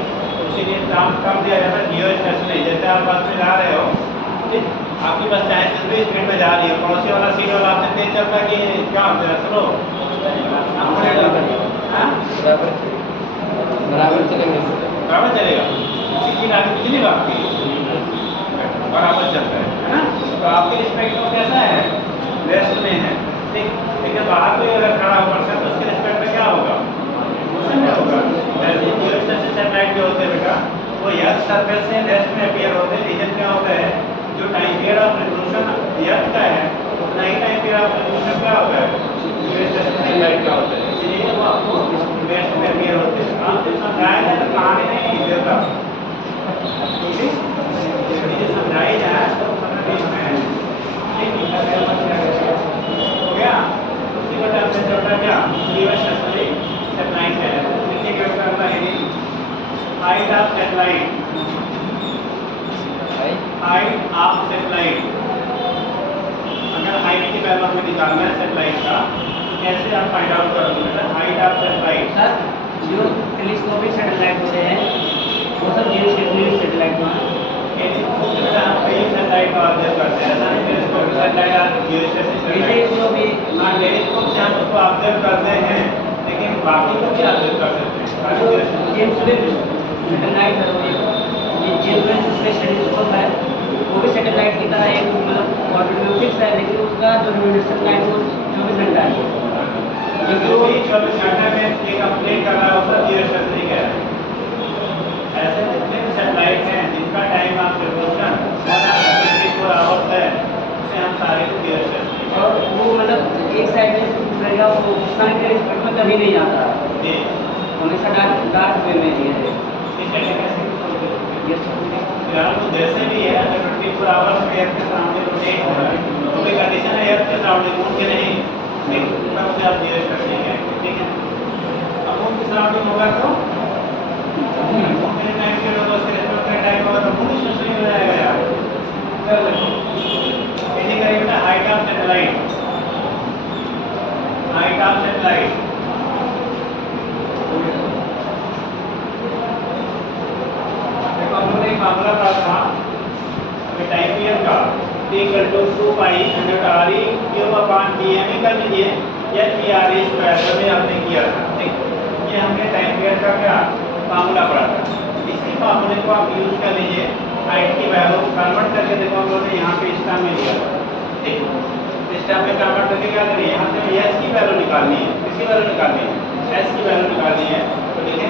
इसीलिए काम दिया जाता है जियो स्टेशनरी। जैसे आप बस में जा रहे हो, ठीक, आपकी बस चाहे 30 मिनट में जा रही है, पड़ोसी वाला सीट वाला आपसे तेज चलता है कि क्या होता है स्लो बराबर चलेंगे, बराबर चलेगा, सीट आगे पीछे नहीं भागती, बराबर चलता है ना। तो आपके रिस्पेक्ट में कैसा है, रेस्ट में है। ठीक, लेकिन बाहर कोई अगर खड़ा होकर तो उसके रिस्पेक्ट में क्या होगा, होगा। जैसे जियो स्टेशन सैटेलाइट जो होते हैं बेटा वो अर्थ सर्फेस से रेस्ट में अपीयर होते हैं। रीजन क्या होता है, जो टाइम पीरियड ऑफ रिवोल्यूशन अर्थ का है उतना ही टाइम पीरियड ऑफ रिवोल्यूशन क्या होता है जियो स्टेशन सैटेलाइट का होता है, इसलिए वो आपको रेस्ट में अपीयर होते हैं। आप जब समझाया जाए तो कहानी नहीं देता, ठीक, समझाई जाए तो हो गया। उसी वजह से चलता क्या जियो स्टेशनरी सैटेलाइट है। Height of satellite, height of satellite, अगर हाइट की वैल्यू हमें निकालना है सैटेलाइट का तो कैसे आप फाइंड आउट करोगे हाइट ऑफ सैटेलाइट? सर जो टेलीस्कोपिक सैटेलाइट होते हैं वो सब जियो स्टेशनरी सैटेलाइट में है। हम कई सैटेलाइट का ऑब्जर्व करते हैं ना, टेलीस्कोपिक सैटेलाइट जियो स्टेशनरी सैटेलाइट, हाँ टेलीस्कोप से हम उसको ऑब्जर्व करते हैं, लेकिन बाकी को क्या ऑब्जर्व कर सकते हैं? जेम्स वेब सैटेलाइट है, ये जेम्स वेब स्पेस टेलीस्कोप है, वो भी सैटेलाइट की तरह एक मतलब ऑर्बिट में फिक्स है, लेकिन उसका जो रेडिएशन टाइम वो 24 घंटा है। जो भी 24 घंटे में ये कंप्लीट कर रहा है उसका जियो स्टेशनरी कह रहा है। ऐसे जितने भी सैटेलाइट हैं जिनका टाइम ऑफ रिवोल्यूशन 24 आवर्स है उसे हम सारे को जियो स्टेशनरी, और वो मतलब एक साइड में रहेगा, वो सन के रिस्पेक्ट में कभी नहीं आता जी, हमेशा डार्क वे में ही है। यार वो जैसे भी है अगर 24 आवर्स में अर्थ के सामने रोटेट हो रहा है तो कोई कंडीशन है अर्थ के सामने मून के नहीं, ठीक, तब से आप जियो स्टेशनरी कहेंगे। ठीक है, अब मून के सराउंडिंग होगा तो मून के टाइम के लोग उसके रिस्पेक्ट में टाइम होगा तो मून स्टेशनरी हो जाएगा यार। यदि करेंगे बेटा height of satellite, height of satellite मामला का था टाइम पीरियड का T=2 pi under RE cube upon TME कर लीजिए या TRE स्क्वायर में आपने किया था। ठीक, ये हमने टाइम पीरियड का क्या फार्मूला पढ़ा था, इसी फार्मूले को आप यूज कर लीजिए, हाइट की वैल्यू कन्वर्ट करके देखो हम लोगों ने यहाँ पे स्टार में लिया था। ठीक, स्टार में कन्वर्ट करके क्या करिए, यहाँ से S की वैल्यू निकालनी है, किसकी वैल्यू निकालनी है, S की वैल्यू निकालनी है। तो लिखे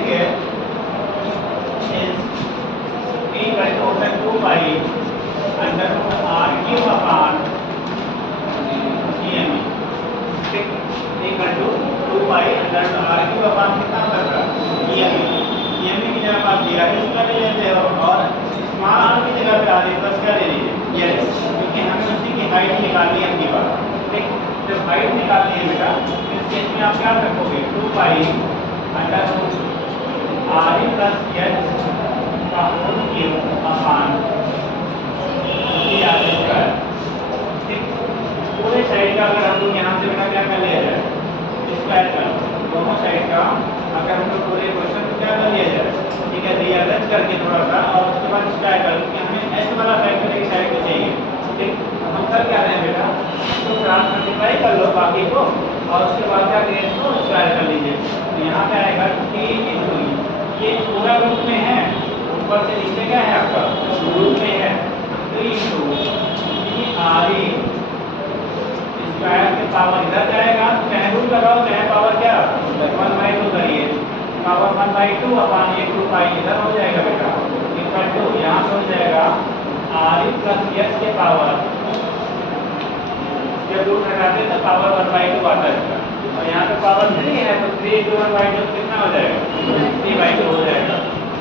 का ले लेते हो और स्मॉल आर की जगह पे आर प्लस का ले लीजिए यस, क्योंकि हमें उसी की हाइट निकालनी है अपनी बात। ठीक, जब हाइट निकालनी है बेटा इस केस में आप क्या रखोगे 2 pi under root r plus h का whole cube upon r square. ठीक, पूरे साइड का अगर हम लोग यहाँ से बेटा क्या कर लिया जाए स्क्वायर कर, दोनों साइड का अगर हम लोग पूरे क्वेश्चन को क्या कर लिया जाए, ठीक है, रीअरेंज करके थोड़ा सा और उसके बाद स्क्वायर कर, क्योंकि हमें एच वाला फैक्टर एक साइड को चाहिए। ठीक, हम कर क्या रहे हैं बेटा, तो क्रॉस मल्टीप्लाई कर लो बाकी को और उसके बाद क्या करिए इसको स्क्वायर कर लीजिए। तो यहाँ पे आएगा 3 इंटू ये पूरा रूप में है, ऊपर से नीचे क्या है आपका रूप में है 3 इंटू आर स्क्वायर के पावर इधर जाएगा, चाहे रूट लगाओ चाहे पावर क्या 1/2 करिए, पावर 1/2 अपान 1/2 पाई इधर हो जाएगा बेटा इक्वल टू यहाँ पे हो जाएगा आर प्लस एस के पावर, जब रूट हटाते तो पावर 1/2 आता है और यहाँ पे पावर 3 है तो 3 into 1/2 कितना हो जाएगा 3/2 हो जाएगा।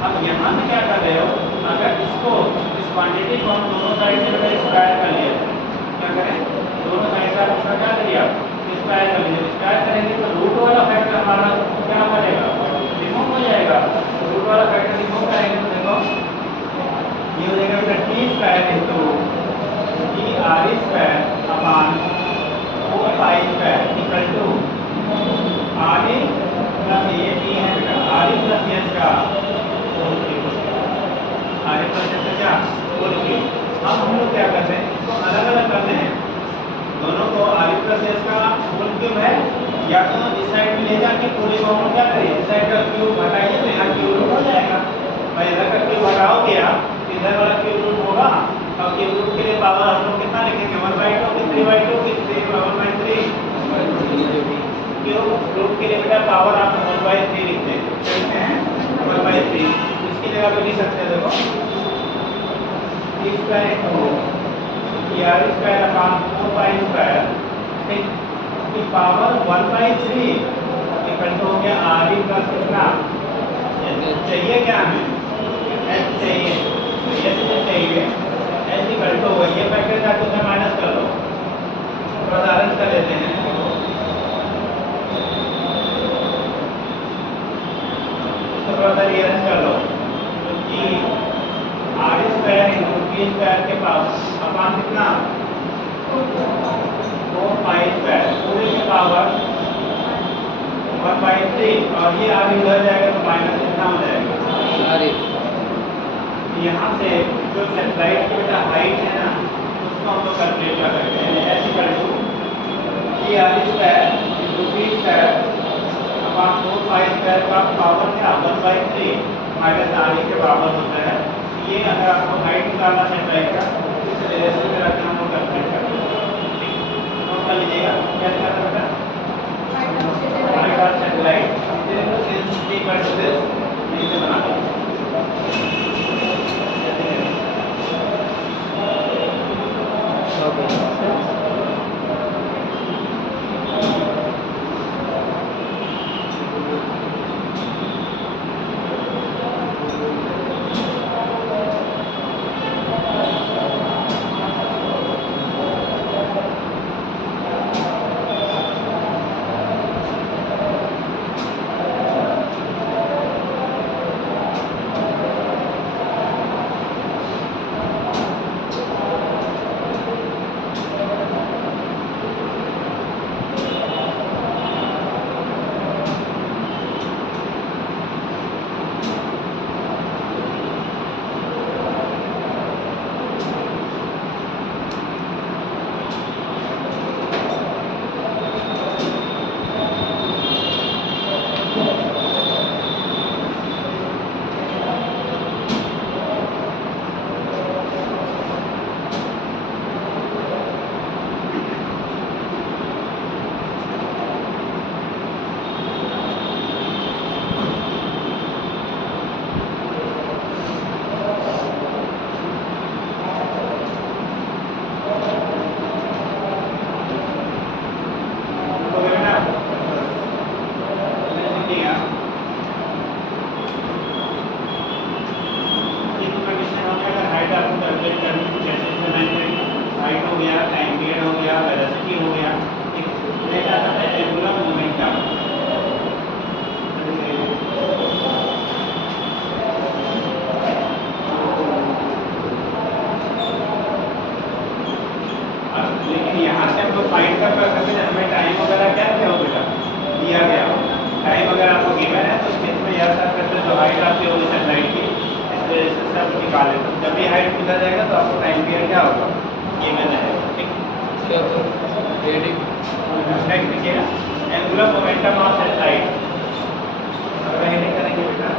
अब यहाँ से क्या कर रहे हो, अगर इसको इस क्वांटिटी को हम दोनों साइड से स्क्वायर कर लिया, क्या करें दोनों साइड का दूसरा क्या करिए स्क्वायर कर लीजिए, स्क्वायर करेंगे तो रूट वाला फैक्टर हमारा क्या बनेगा रिमूव हो जाएगा, तो रूट वाला फैक्टर रिमूव करेंगे तो देखो ये हो जाएगा बेटा T square into T R square upon 4 pi square equal to R plus ये टी है बेटा आर प्लस एस का आर प्लस एस का क्या होल क्यूब। अब हम लोग क्या करते हैं इसको अलग अलग करते हैं, दोनों को आर प्लस एस का होल क्यूब है या तो इस साइड में ले जाके पूरे को हम क्या करें इस साइड का क्यूब हटाइए तो यहाँ क्यूब रूट हो जाएगा, भाई इधर का क्यूब हटाओगे आप इधर वाला क्यूब रूट होगा और क्यूब रूट के लिए पावर हम लोग कितना लिखेंगे 1/2 की 3/2 की 1/3 क्यूब रूट के लिए बेटा पावर आप 1/3 लिखते हैं 1/3, इसकी जगह पे लिख सकते हैं देखो T square into R square upon 4 pi square, ठीक, की पावर 1/3 इक्वल टू हो गया आर प्लस कितना चाहिए क्या हमें एच चाहिए, तो ये से चाहिए एच इक्वल टू ये फैक्टर था तो उसे माइनस कर लो, थोड़ा सा अरेंज कर लेते हैं इसको थोड़ा सा रीअरेंज कर लो, तो कि R square into T square के पास अपान कितना 4 पाई स्क्वायर पूरे के पावर 1/3 और ये आगे उधर जाएगा तो माइनस कितना हो जाएगा। यहाँ से जो सैटेलाइट की बेटा हाइट है ना उसको हम लोग कैलकुलेट कर सकते हैं H equal to T R square into T square upon 4 pi square का पावर क्या 1/3 माइनस आर के बराबर होता है। ये अगर आपको हाइट निकालना सैटेलाइट का इस रिलेशन में रखना हम लोग कैलकुलेट करते हैं, नोट कर लीजिएगा क्या करना बेटा height of satellite since equal to this इसे बना लो। गिवन है तो स्केच में यह सब करते जो हाइट आती होगी सनलाइट की इस वजह से सब निकाले तो जब भी हाइट पता जाएगा तो आपको टाइम पीरियड क्या होगा गिवन है ठीक नेक्स्ट देखिएगा एंगुलर मोमेंटम ऑफ सैटेलाइट अगर हेडिंग करेंगे बेटा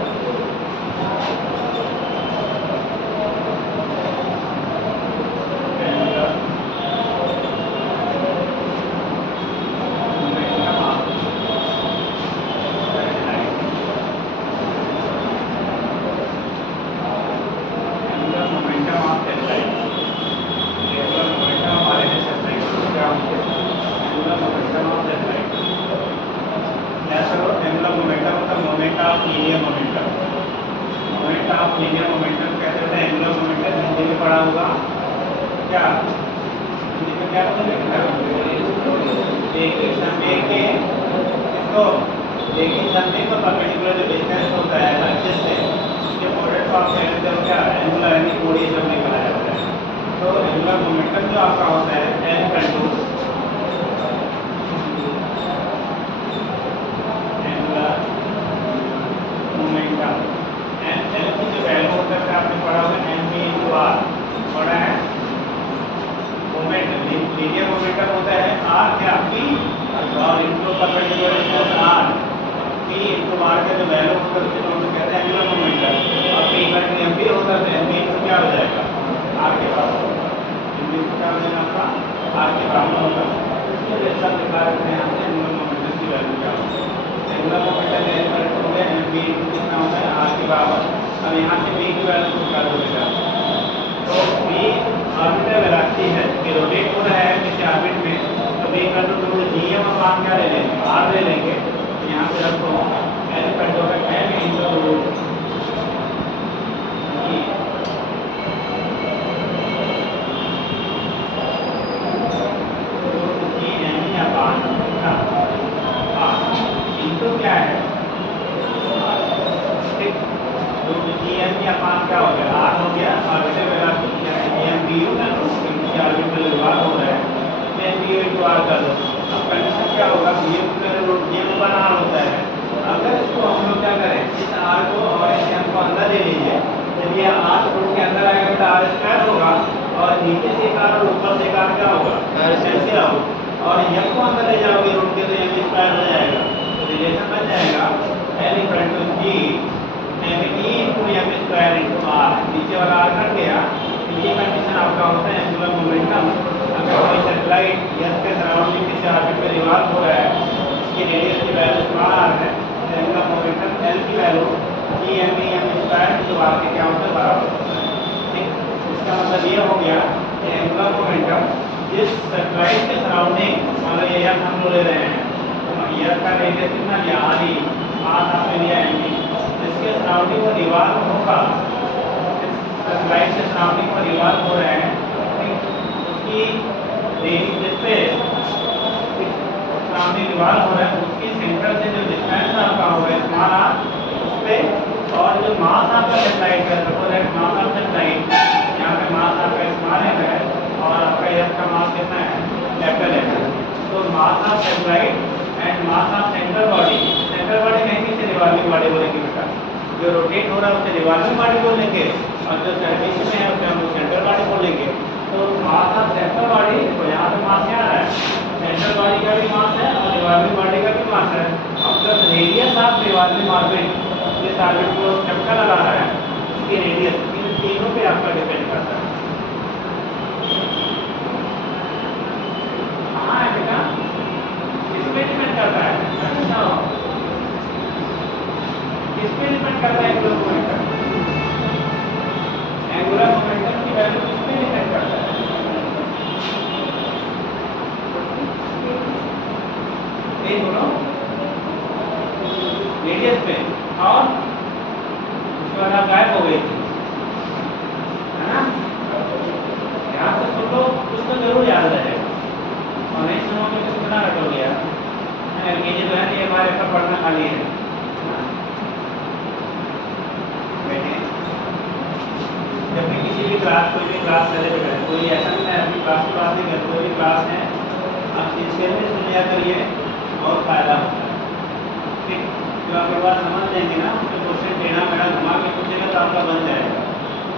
जो आप एक बार समझ लेंगे ना, उसमें क्वेश्चन टेढ़ा मेढ़ा घुमा के पूछेगा तो आपका बन जाएगा।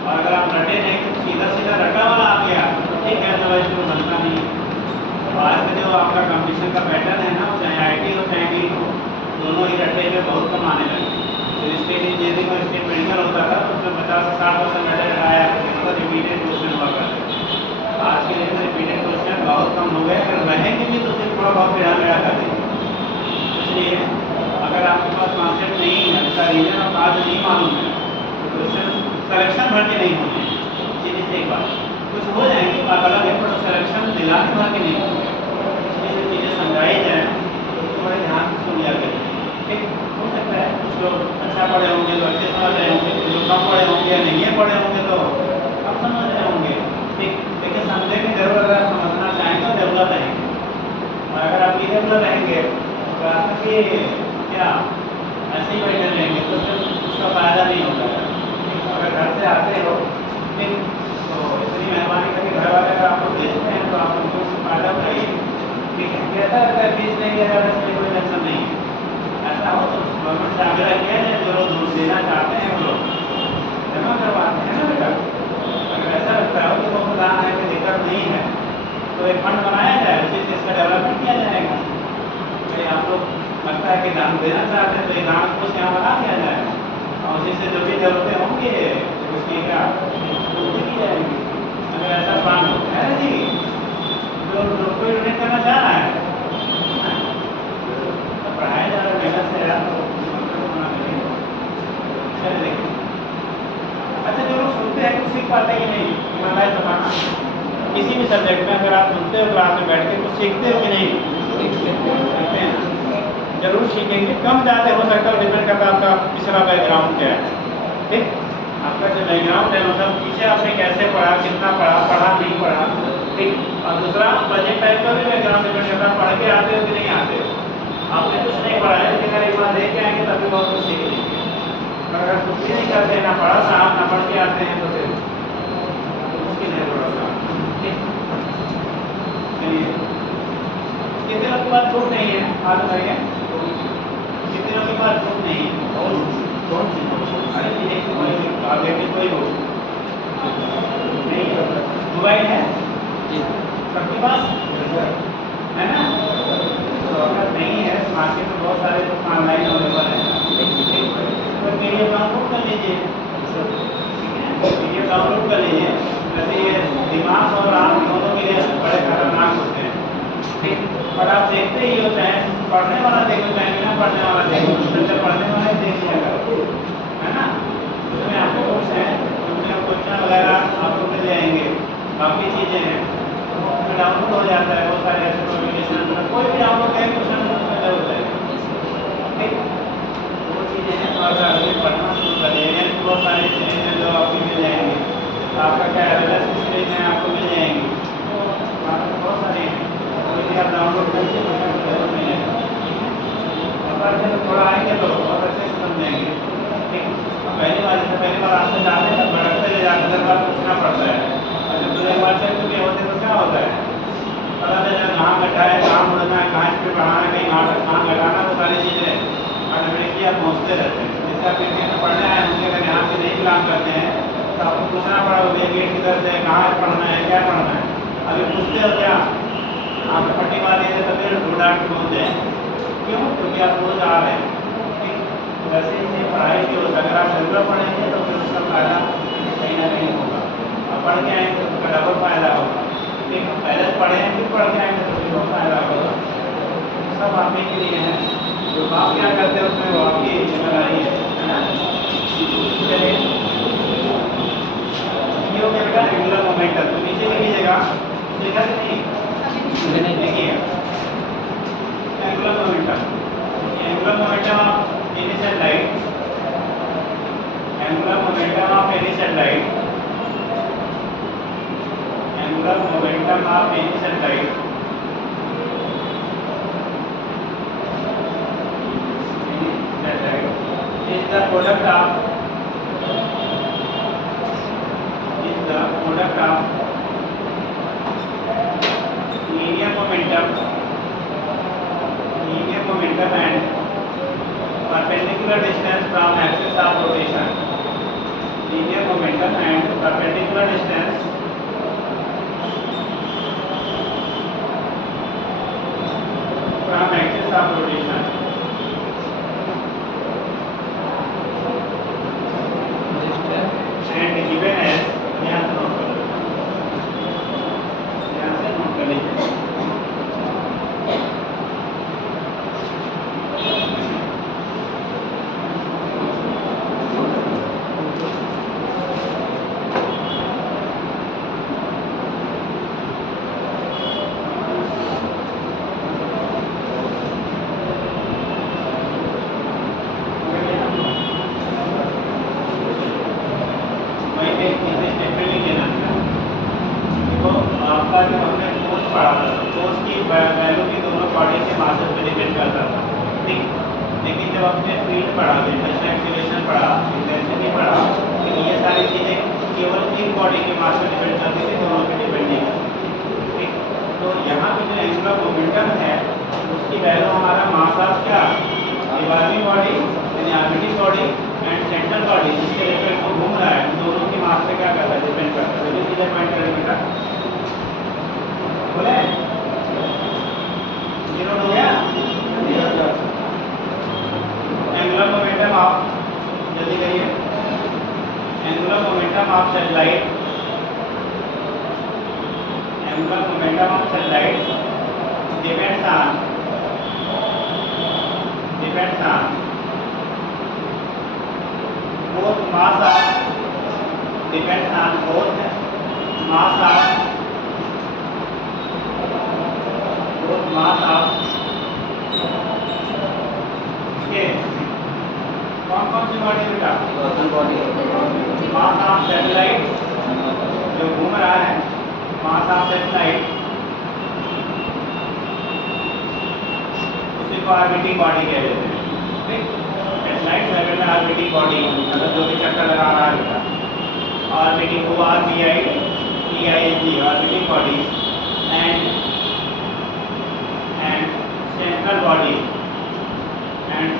और अगर आप रटे नहीं तो सीधा सीधा रटा वाला आ गया तो ठीक है, अदरवाइज तो बनता नहीं है। तो आज का जो आपका कंपटीशन का पैटर्न है ना, चाहे IT हो चाहे NEET हो, दोनों ही रटे हुए बहुत कम आने लगे। तो स्टेट इंजीनियरिंग और स्टेट मेडिकल होता था तो उसमें 50 से 60% रटे रटाया मतलब रिपीटेड क्वेश्चन हुआ करते थे। आज के लिए रिपीटेड क्वेश्चन बहुत कम हो गए, अगर रहेंगे भी तो सिर्फ थोड़ा बहुत टेढ़ा मेढ़ा कर देंगे। इसलिए अगर आपके पास कॉन्सेप्ट नहीं है, उसका रीजन और काज नहीं मालूम है, तो क्वेश्चन सिलेक्शन भर के नहीं होते हैं। सीधी सी एक बात, कुछ हो जाएंगे बात अलग है, पर सिलेक्शन दिला के भर के नहीं होंगे। इसलिए जो चीज़ें समझाई जाए उसको बड़े ध्यान से सुन लिया करें। ठीक, हो सकता है कुछ लोग अच्छा पढ़े होंगे तो अच्छे समझ रहे होंगे, कुछ लोग कम पढ़े होंगे या नहीं पढ़े होंगे तो कम समझ रहे होंगे। ठीक, लेकिन समझने की जरूरत, अगर आप समझना चाहेंगे तो डेवलप रहेंगे। और अगर आप इरेगुलर रहेंगे तो आपके क्या ऐसे ही बैठे रहेंगे तो फिर उसका फ़ायदा नहीं होगा। अगर घर से आते हो ठीक, तो इतनी मेहरबानी करके घर वाले अगर आपको भेजते हैं तो आप उनको फ़ायदा उठाइए। ठीक है, कैसा लगता है फीस नहीं दिया जाता, इसमें कोई टेंशन नहीं है। ऐसा हो तो गवर्नमेंट से आग्रह किया जाए, जो लोग देना चाहते हैं वो लोग जमा करवाते हैं ना बेटा। अगर ऐसा लगता है कि वो प्रधान है कि दिक्कत नहीं है तो एक फंड बनाया जाए, उसी से इसका डेवलपमेंट किया जाएगा। भाई आप लोग लगता है कि दान देना चाहते हैं तो ये दान कुछ यहाँ बना दिया जाए और उसी से जो भी जरूरतें होंगी उसकी क्या पूर्ति की जाएगी। अगर ऐसा प्लान होता है जी, जो कोई डोनेट करना चाह रहा है तो पढ़ाया जा रहा है मेहनत से यार, चलिए देखिए। अच्छा, जो लोग सुनते हैं कुछ सीख पाते हैं कि नहीं, ईमानदारी से बताना। किसी भी सब्जेक्ट में अगर आप सुनते हो क्लास में बैठ के कुछ सीखते हो कि नहीं? सीखते हैं, जरूर सीखेंगे। कम ज़्यादा हो सकता है, डिपेंड करता है आपका पिछला बैकग्राउंड क्या है। ठीक, आपका जो बैकग्राउंड है मतलब पीछे आपने कैसे पढ़ा, कितना पढ़ा, पढ़ा नहीं पढ़ा। ठीक, और दूसरा बजट टाइप का भी बैकग्राउंड डिपेंड करता है, पढ़ के आते हो कि नहीं आते हो। आपने कुछ नहीं पढ़ा है लेकिन अगर एक बार देख के आएंगे तभी बहुत कुछ सीख लेंगे। और अगर कुछ भी नहीं करते हैं, ना पढ़ा साहब, ना पढ़ के आते हैं तो फिर मुश्किल है थोड़ा सा। ठीक, चलिए, कितने लोग के पास बुक नहीं है हाथ उठाइए। कितने लोग के पास बुक नहीं है? और कौन सी? अरे ये आप देखिए कोई बुक नहीं है। मोबाइल है सबके पास है ना? तो अगर नहीं है तो मार्केट में बहुत सारे बुक ऑनलाइन अवेलेबल है, तो PDF डाउनलोड कर लीजिए। ठीक है, PDF डाउनलोड कर लीजिए। वैसे ये दिमाग और आँख दोनों के लिए बड़े खतरनाक होते हैं। ठीक, पर आप देखते ही हो, चाहे पढ़ने वाला देखो चाहे बिना पढ़ने वाला देखो, तो पढ़ने वाला ही देख लिया करो, है ना? उसमें आपको बुक्स हैं, उसमें क्वेश्चन वगैरह आपको मिल जाएंगे, बाकी चीज़ें हैं उसमें डाउनलोड हो जाता है। बहुत सारे ऐसे नोटिफिकेशन कोई भी डाउनलोड करें क्वेश्चन उसमें जरूर जाएगा। ठीक, वो चीज़ें हैं, थोड़ा सा अभी पढ़ना शुरू कर दिए। बहुत सारी चीज़ें हैं जो आपको मिल जाएंगी। आपका क्या एवेलेबल सीरीज है आपको मिल जाएंगी, बहुत सारे हैं, कोई आप डाउनलोड करके जरूर मिल जाएगा। और जब थोड़ा आएंगे तो बहुत अच्छे से समझेंगे। ठीक, पहली बार आपसे जाते हैं भटकते ले जाते हैं, बार पूछना पड़ता है। और जब दूसरी बार चल चुके होते हैं तो क्या होता है, पता चला कहाँ घटा है, कहाँ मुड़ना है, कहाँ स्पीड बढ़ाना है, कहीं कहाँ घटाना, वो सारी चीज़ें ऑटोमेटिकली आप पहुँचते रहते हैं। जैसे आप इंडिया में पढ़ने आए होंगे, अगर यहाँ से नहीं बिलोंग करते हैं तो आपको पूछना पड़ा होगा गेट किधर से, कहाँ पढ़ना है, क्या पढ़ना है। अभी पूछते हो क्या, आप पट्टी मार दीजिए तो फिर ढूंढा के पहुँच जाए। क्यों? क्योंकि आप रोज आ रहे हैं। ठीक, वैसे ही पढ़ाई की होता है, अगर आप रेगुलर पढ़ेंगे तो फिर उसका फ़ायदा कहीं ना कहीं होगा। आप पढ़ के आएंगे तो उसका डबल फ़ायदा होगा। ठीक, पहले पढ़े हैं फिर पढ़ के आएंगे तो फिर बहुत फ़ायदा होगा। सब आप ही के लिए है, जो आप क्या करते हैं उसमें वो आपकी जिम्मेदारी है ना? चलिए, ये हो गया बेटा एंगुलर मोमेंटम। तो नीचे लिखिएगा, लिखा कि नहीं? देखिए angular momentum, angular momentum of any satellite, angular momentum of any satellite, angular momentum of any satellite is the product of linear momentum and perpendicular from axis of rotation, linear momentum and perpendicular distance from axis of rotation and given as, ध्यान से नोट कर लीजिए। आपका जो हमने फोर्स पढ़ा था, फोर्स की वैल्यू की दोनों बॉडी के मासेस पे डिपेंड करता था, ठीक। लेकिन जब हमने फील्ड पढ़ा, इंटरनल एक्सीलरेशन पढ़ा, इंटेंसिटी पढ़ा, तो ये सारी चीज़ें केवल एक बॉडी के मास पे डिपेंड करती थी, दोनों पे डिपेंड नहीं करती, ठीक। तो यहाँ पे जो एंगुलर मोमेंटम है उसकी वैल्यू हमारा मास ऑफ क्या, रिवॉल्विंग बॉडी यानी orbiting body and central body जिसके रिफ्लेक्ट को घूम रहा है, दोनों की मास पे क्या करता है, डिपेंड करता है। तो चीज़ें पॉइंट करें बेटा, बोले जीरो हो गया। एंगुलर मोमेंटम ऑफ, जल्दी करिए, angular momentum of satellite, angular momentum of satellite depends on both mass of, depends on both mass of के कौन सी बॉडी बेटा, मास ऑफ सैटेलाइट जो घूम रहा है, मास ऑफ सैटेलाइट उसी को ऑर्बिटिंग बॉडी कह देते हैं, ठीक। सैटेलाइट लेवल में ऑर्बिटिंग बॉडी मतलब जो भी चक्कर लगा रहा है बेटा, orbiting ORBITING orbiting body and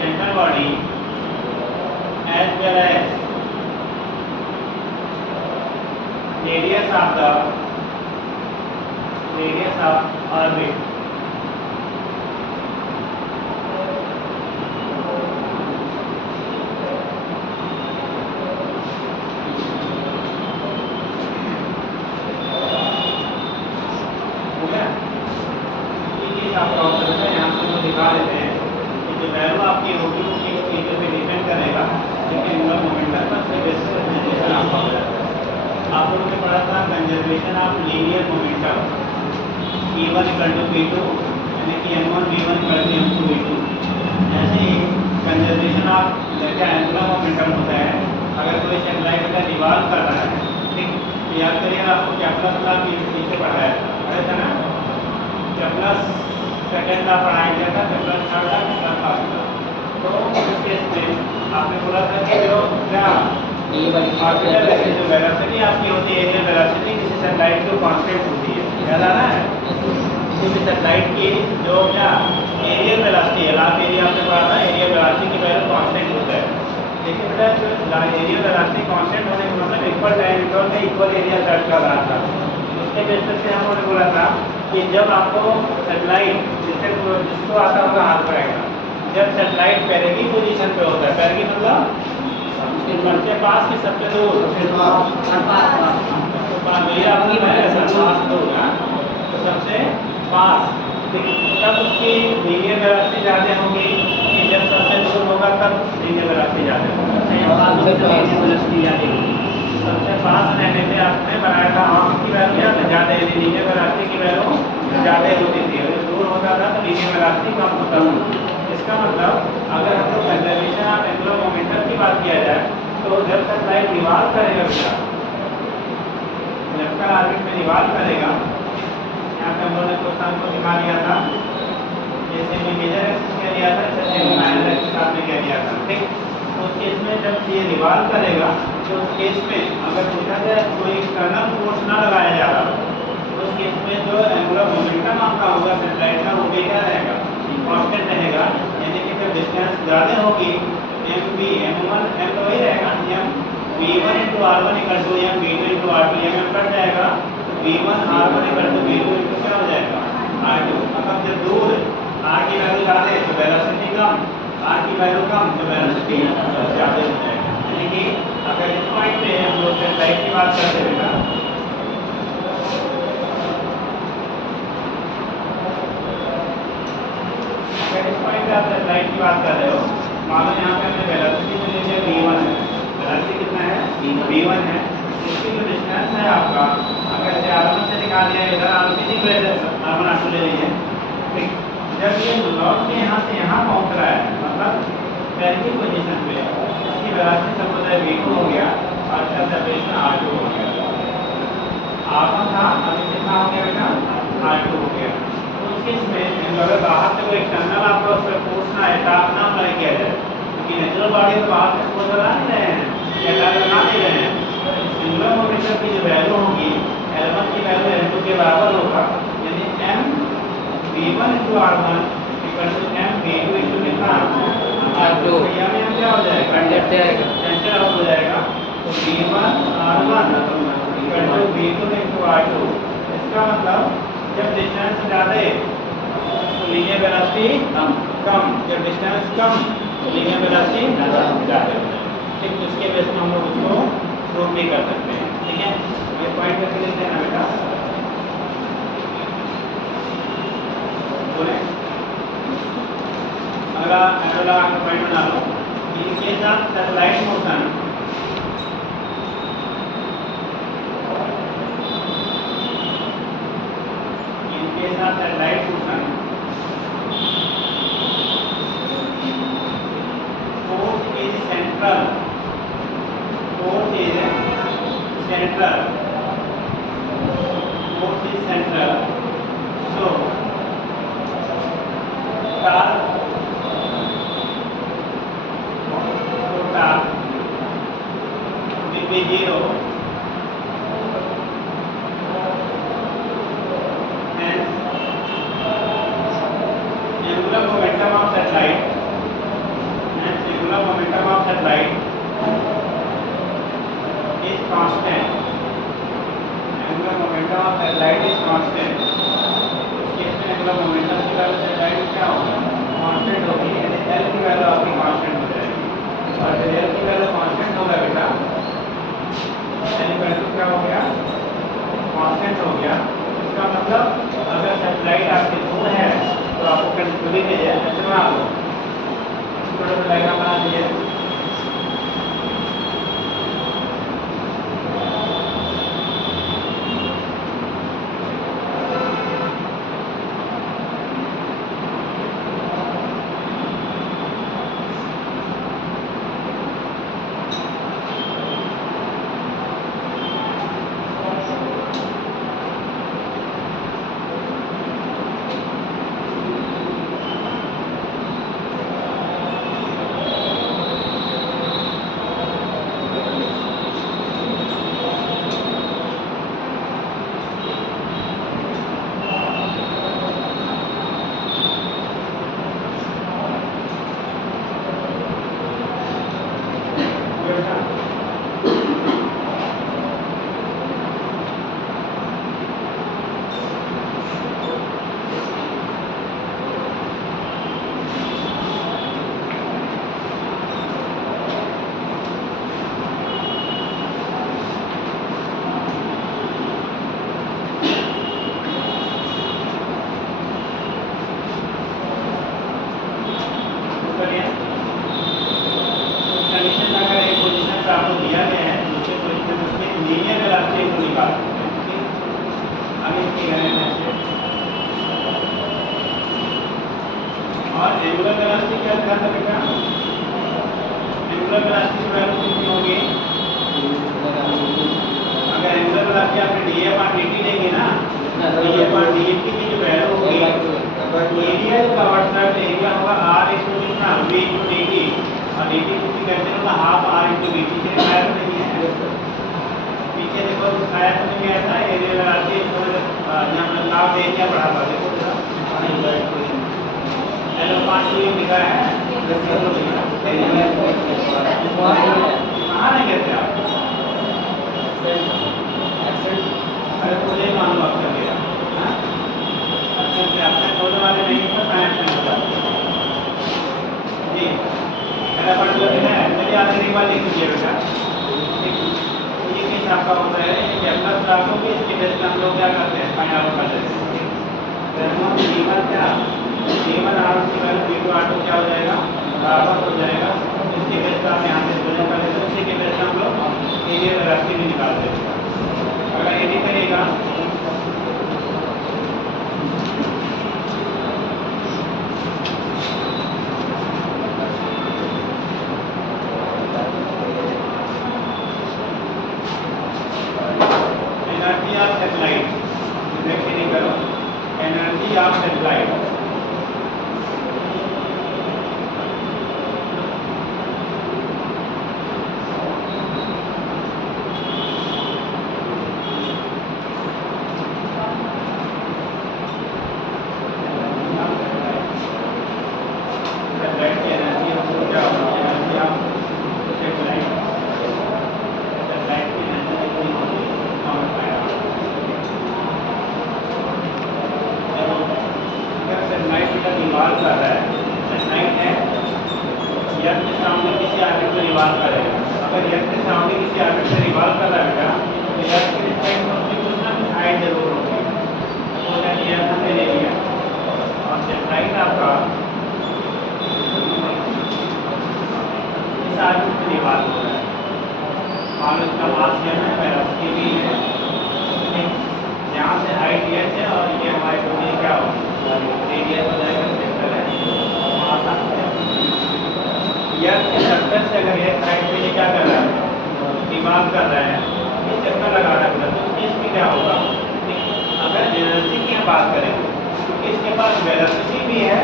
central body as well as radius of orbit दिखा देते हैं कि जो वैल्यू आपकी होगी वो किस चीज़ पे डिपेंड करेगा, लेकिन एंगुलर मोमेंटम पर से बेसिस कंजर्वेशन आपका हो जाता है। आप लोगों ने पढ़ा था conservation of linear momentum E1 = P2 यानी कि M1 V1 = M2 V2। ऐसे ही कंजर्वेशन ऑफ क्या एंगुलर मोमेंटम होता है अगर कोई सैटेलाइट का रिवॉल्व कर रहा है, ठीक। याद करिए आपको कैप्लस लॉ पीछे पढ़ाया था ना, कैप्लस सेकेंड लॉ पढ़ाया गया था, कैप्लस थर्ड लॉ, कैप्लस फर्स्ट लॉ। तो इस केस में आपने बोला था कि जो क्या ऑर्बिटल जो वेलोसिटी आपकी होती है, एरियल वेलोसिटी किसी सैटेलाइट की कांस्टेंट होती है, याद आ रहा है। किसी भी सैटेलाइट की जो क्या एरियल वेलोसिटी है, लास्ट एरिया आपने पढ़ा था, एरियल वेलोसिटी की वैल्यू कांस्टेंट होता है। लेकिन बेटा जो एरियल वेलोसिटी कांस्टेंट होने का मतलब इक्वल टाइम इंटरवल में इक्वल एरिया सर्च कर रहा था। उसके बेसिस पे हमने बोला था कि जब आपको सैटेलाइट जिसको आता होगा हाथ पड़ेगा, जब सैटेलाइट पैरेगी पोजीशन पे होता है, पैरेगी मतलब सबसे पास की सबसे दूर, तो सबसे पास, तब उसकी लीनियर वेलोसिटी ज़्यादा होगी कि जब सबसे दूर होगा तब लीनियर वेलोसिटी ज़्यादा होगी। सबसे पास रहने पे आपने बनाया था आर्म की वैल्यू ज़्यादा, लीनियर वेलोसिटी की वैल्यू ज़्यादा होती थी, अगर दूर होता था तो लीनियर वेलोसिटी कम होता था। इसका मतलब अगर हम लोग कंजर्वेशन ऑफ एंगुलर मोमेंटम की बात किया जाए तो जब सैटेलाइट रिवॉल्व करेगा बेटा, जब का ऑर्बिट में रिवॉल्व करेगा, यहाँ पे हम लोगों ने क्वेश्चन को दिखा दिया था, जैसे कि मेजर एक्सिस कह दिया था, जैसे माइनर एक्सिस आपने कह दिया था, ठीक। तो उस केस में जब ये रिवॉल्व करेगा तो उस केस में अगर पूछा जाए कोई एक्सटर्नल फोर्स ना लगाया जा रहा तो उस केस में जो एंगुलर मोमेंटम आपका होगा सैटेलाइट का वो भी क्या रहेगा, कांस्टेंट रहेगा। यानी कि जब डिस्टेंस ज़्यादा होगी, M1 एम तो वही रहेगा M v1 into r1 equal to M v2 into r2 M cut जाएगा तो v1 r1 equal to v2 into क्या हो जाएगा r2। अब जब दूर r की वैल्यू ज़्यादा है तो वेलोसिटी कम, r की वैल्यू कम तो वेलोसिटी ज़्यादा हो जाएगा। यानी कि अगर इस पॉइंट पे हम लोग लाइट की बात करते हैं बेटा, अगर इस पॉइंट पे आप लाइट की बात कर रहे हो, मान लो यहाँ पे हमने वेलोसिटी में ले लिया v1 है, वेलोसिटी कितना है v1 है, इसकी जो डिस्टेंस है आपका, अगर इसे r1 से निकाल दिया इधर r1 किसी को r1 r2 ले लीजिए, ठीक। जब ये लौट के यहाँ से यहाँ पहुँच रहा है, मतलब पहली पोजीशन पे इसकी वेलोसिटी सपोज है v2 हो गया और इसका सेपरेशन r2 हो गया, r1 था अभी कितना हो गया बेटा r2 हो गया। तो उस केस में अगर बाहर से कोई एक्सटर्नल आपको उस पर फोर्स ना है, टाप ना अप्लाई किया जाए, क्योंकि नेचुरल बॉडी तो बाहर से फोर्स लगा नहीं रहे हैं या टाप लगा नहीं रहे हैं, सिंगुलर मोमेंटम की जो वैल्यू होगी L1 की वैल्यू L2 के बराबर होगा, यानी m v1 into r1 equal to m v2 into कितना r2। यहाँ में क्या हो जाएगा कैंसिल आउट हो जाएगा, तो v1 r1 equal to v2 into r2। इसका मतलब जब डिस्टेंस ज़्यादा है तो लीनियर वेलोसिटी कम, जब डिस्टेंस कम तो लीनियर वेलोसिटी ज़्यादा हो जाएगी, ठीक। उसके बेस में हम लोग उसको प्रूव भी कर सकते हैं, ठीक है। ये पॉइंट करके लेते हैं ना बेटा, बोले अगला पॉइंट बना लो, इनके साथ satellite motion satellite motion force is central, force is central, force is central, so torque will be 0, hence angular momentum of satellite, angular momentum of satellite is constant, angular momentum of satellite is constant। इस केस में angular momentum की वैल्यू satellite क्या होगी कांस्टेंट होगी, यानी L की वैल्यू आपकी कांस्टेंट हो जाएगी, और जब L की वैल्यू कांस्टेंट होगा बेटा L की वैल्यू क्या हो गया कांस्टेंट हो गया। इसका मतलब अगर सैटेलाइट आपके दूर है तो आपको कंट्रोलिंग है ऐसे बना लो, थोड़ा सा डायग्राम बना दीजिए। और एंगुलर वेलोसिटी क्या था बेटा, एंगुलर वेलोसिटी की वैल्यू कितनी होगी, अगर एंगुलर वेलोसिटी आपने dA/dt लेंगे ना तो dA/dt की जो वैल्यू होगी, एरिया जो कवर्ड सर्फेस एरिया होगा r इक्वल टू कितना v इनटू dt, और dt कितनी करते हैं ना हाफ r इनटू dt से आया तो नहीं है, पीछे देखो आया तो नहीं आया था एरिया वेलोसिटी थोड़ा यहां लाभ एरिया बढ़ा पा देखो जरा L5 लिखा है एक बार लिख लीजिए बेटा। ठीक, ये किस आपका होता है कि अपना स्टाफ हो कि इसके बेस पे हम लोग क्या करते हैं, फाइंड आउट कर लेते हैं। ठीक, तो हम D1 क्या, D1 R की वैल्यू B2 R2 क्या हो जाएगा, बराबर हो जाएगा। इसके बेस पे आप यहाँ से तुलना कर लेते हैं, उसी के बेस पे हम लोग एरिया वेलोसिटी भी निकाल देते हैं। अगर ये नहीं करेगा एनर्जी ऑफ सैटेलाइट, देखिए नहीं करो, एनर्जी ऑफ सैटेलाइट की एनर्जी हमको क्या होगी, एनर्जी ऑफ सैटेलाइट, सैटेलाइट की एनर्जी कितनी होगी हम बताया। अगर सैटेलाइट बेटा रिवॉल्व कर रहा है, सैटेलाइट है अर्थ के सामने किसी ऑर्बिट में रिवॉल्व करेगा। अगर अर्थ के सामने किसी ऑर्बिट में रिवॉल्व कर रहा है बेटा, तो अर्थ के रिस्पेक्ट में उसकी कुछ ना कुछ हाइट जरूर होगी, तो यानी अर्थ हमने ले लिया। और सैटेलाइट आपका इस ऑर्बिट में रिवॉल्व हो रहा है, मान लो इसका मास m है, वेलोसिटी v है, ठीक, यहाँ से हाइट h है और ये हमारे को ये क्या होगी, रेडियस हो जाएगा, सेक्टर है, मास आपका अर्थ के सर्कल से अगर एक साइड पे ये क्या कर रहा है, रिवॉल्व कर रहा है, ये चक्कर लगा रहा है, तो उस केस में क्या होगा, अगर एनर्जी की हम बात करें, क्योंकि इसके पास वेलोसिटी भी है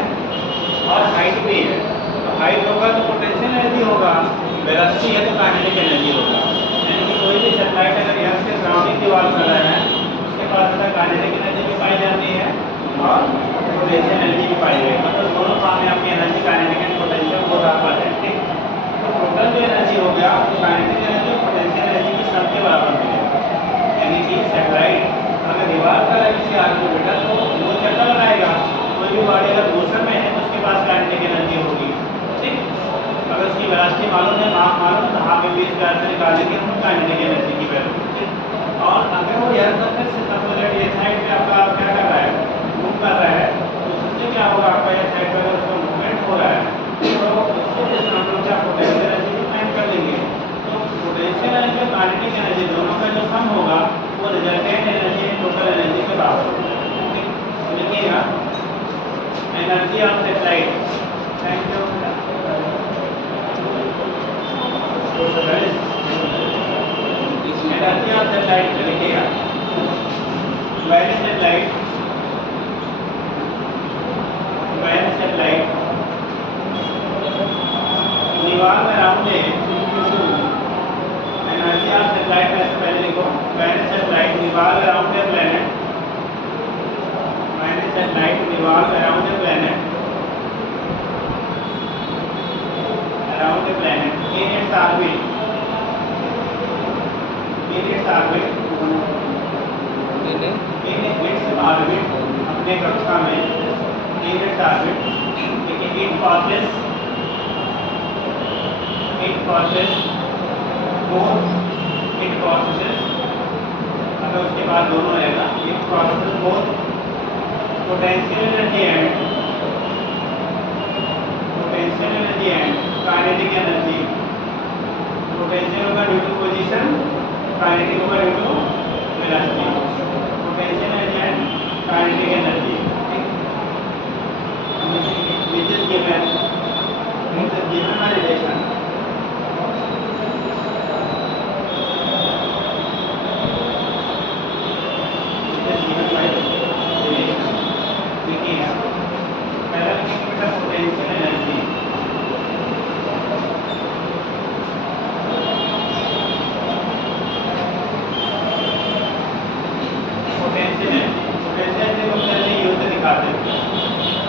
और हाइट भी है, तो हाइट होगा तो पोटेंशियल एनर्जी होगा, वेलोसिटी है तो काइनेटिक एनर्जी होगा। यानी कि कोई भी सैटेलाइट अगर अर्थ के सराउंडिंग रिवॉल्व कर रहा है, उसके पास काइनेटिक एनर्जी भी पाई जाती है और पोटेंशियल एनर्जी भी पाई जाएगी, मतलब दोनों काम में अपनी एनर्जी, काइनेटिक एंड पोटेंशियल को रख पाते हैं। ठीक, तो टोटल जो एनर्जी हो गया वो काइनेटिक एनर्जी और पोटेंशियल एनर्जी की सम के बराबर मिलेगा। यानी कि सैटेलाइट अगर रिवॉल्व कर रहा है किसी ऑर्बिटर तो वो चक्कर लगाएगा, कोई भी बॉडी अगर मोशन में है तो उसके पास काइनेटिक एनर्जी होगी। ठीक, अगर उसकी वेलोसिटी मालूम है, मास मालूम है, तो हाफ एम से निकालेंगे हम काइनेटिक एनर्जी की वैल्यू। और अगर वो यार सर्कल से सपोज ये साइड पे आपका क्या कर रहा है, मूव कर रहा है, तो उससे क्या होगा, आपका ये साइड पे अगर उसका मूवमेंट हो रहा है तो उसके जैसे हम लोग क्या पोटेंशियल एनर्जी भी फाइंड कर लेंगे। तो पोटेंशियल एनर्जी और काइनेटिक एनर्जी दोनों का जो सम होगा वो रिजल्टेंट एनर्जी टोटल एनर्जी के बराबर होगा। ठीक, लिखिएगा energy of satellite, thank you. Energy of satellite लिखिएगा, when satellite revolve around a, energy of satellite में से पहले लिखो, when satellite revolve around a planet, when satellite revolve around a planet, around a planet in its orbit, in its orbit, in its orbit, अपने कक्षा में इन इट्स ऑर्बिट, लेकिन इट passes अगर उसके बाद दोनों रहेगा, it passes both potential energy and kinetic energy। Potential होगा ड्यू टू पोजीशन, काइनेटिक होगा due to velocity. Potential energy and kinetic energy, which is given by relation, देखिए पहला लिखेंगे पोटेंशियल एनर्जी,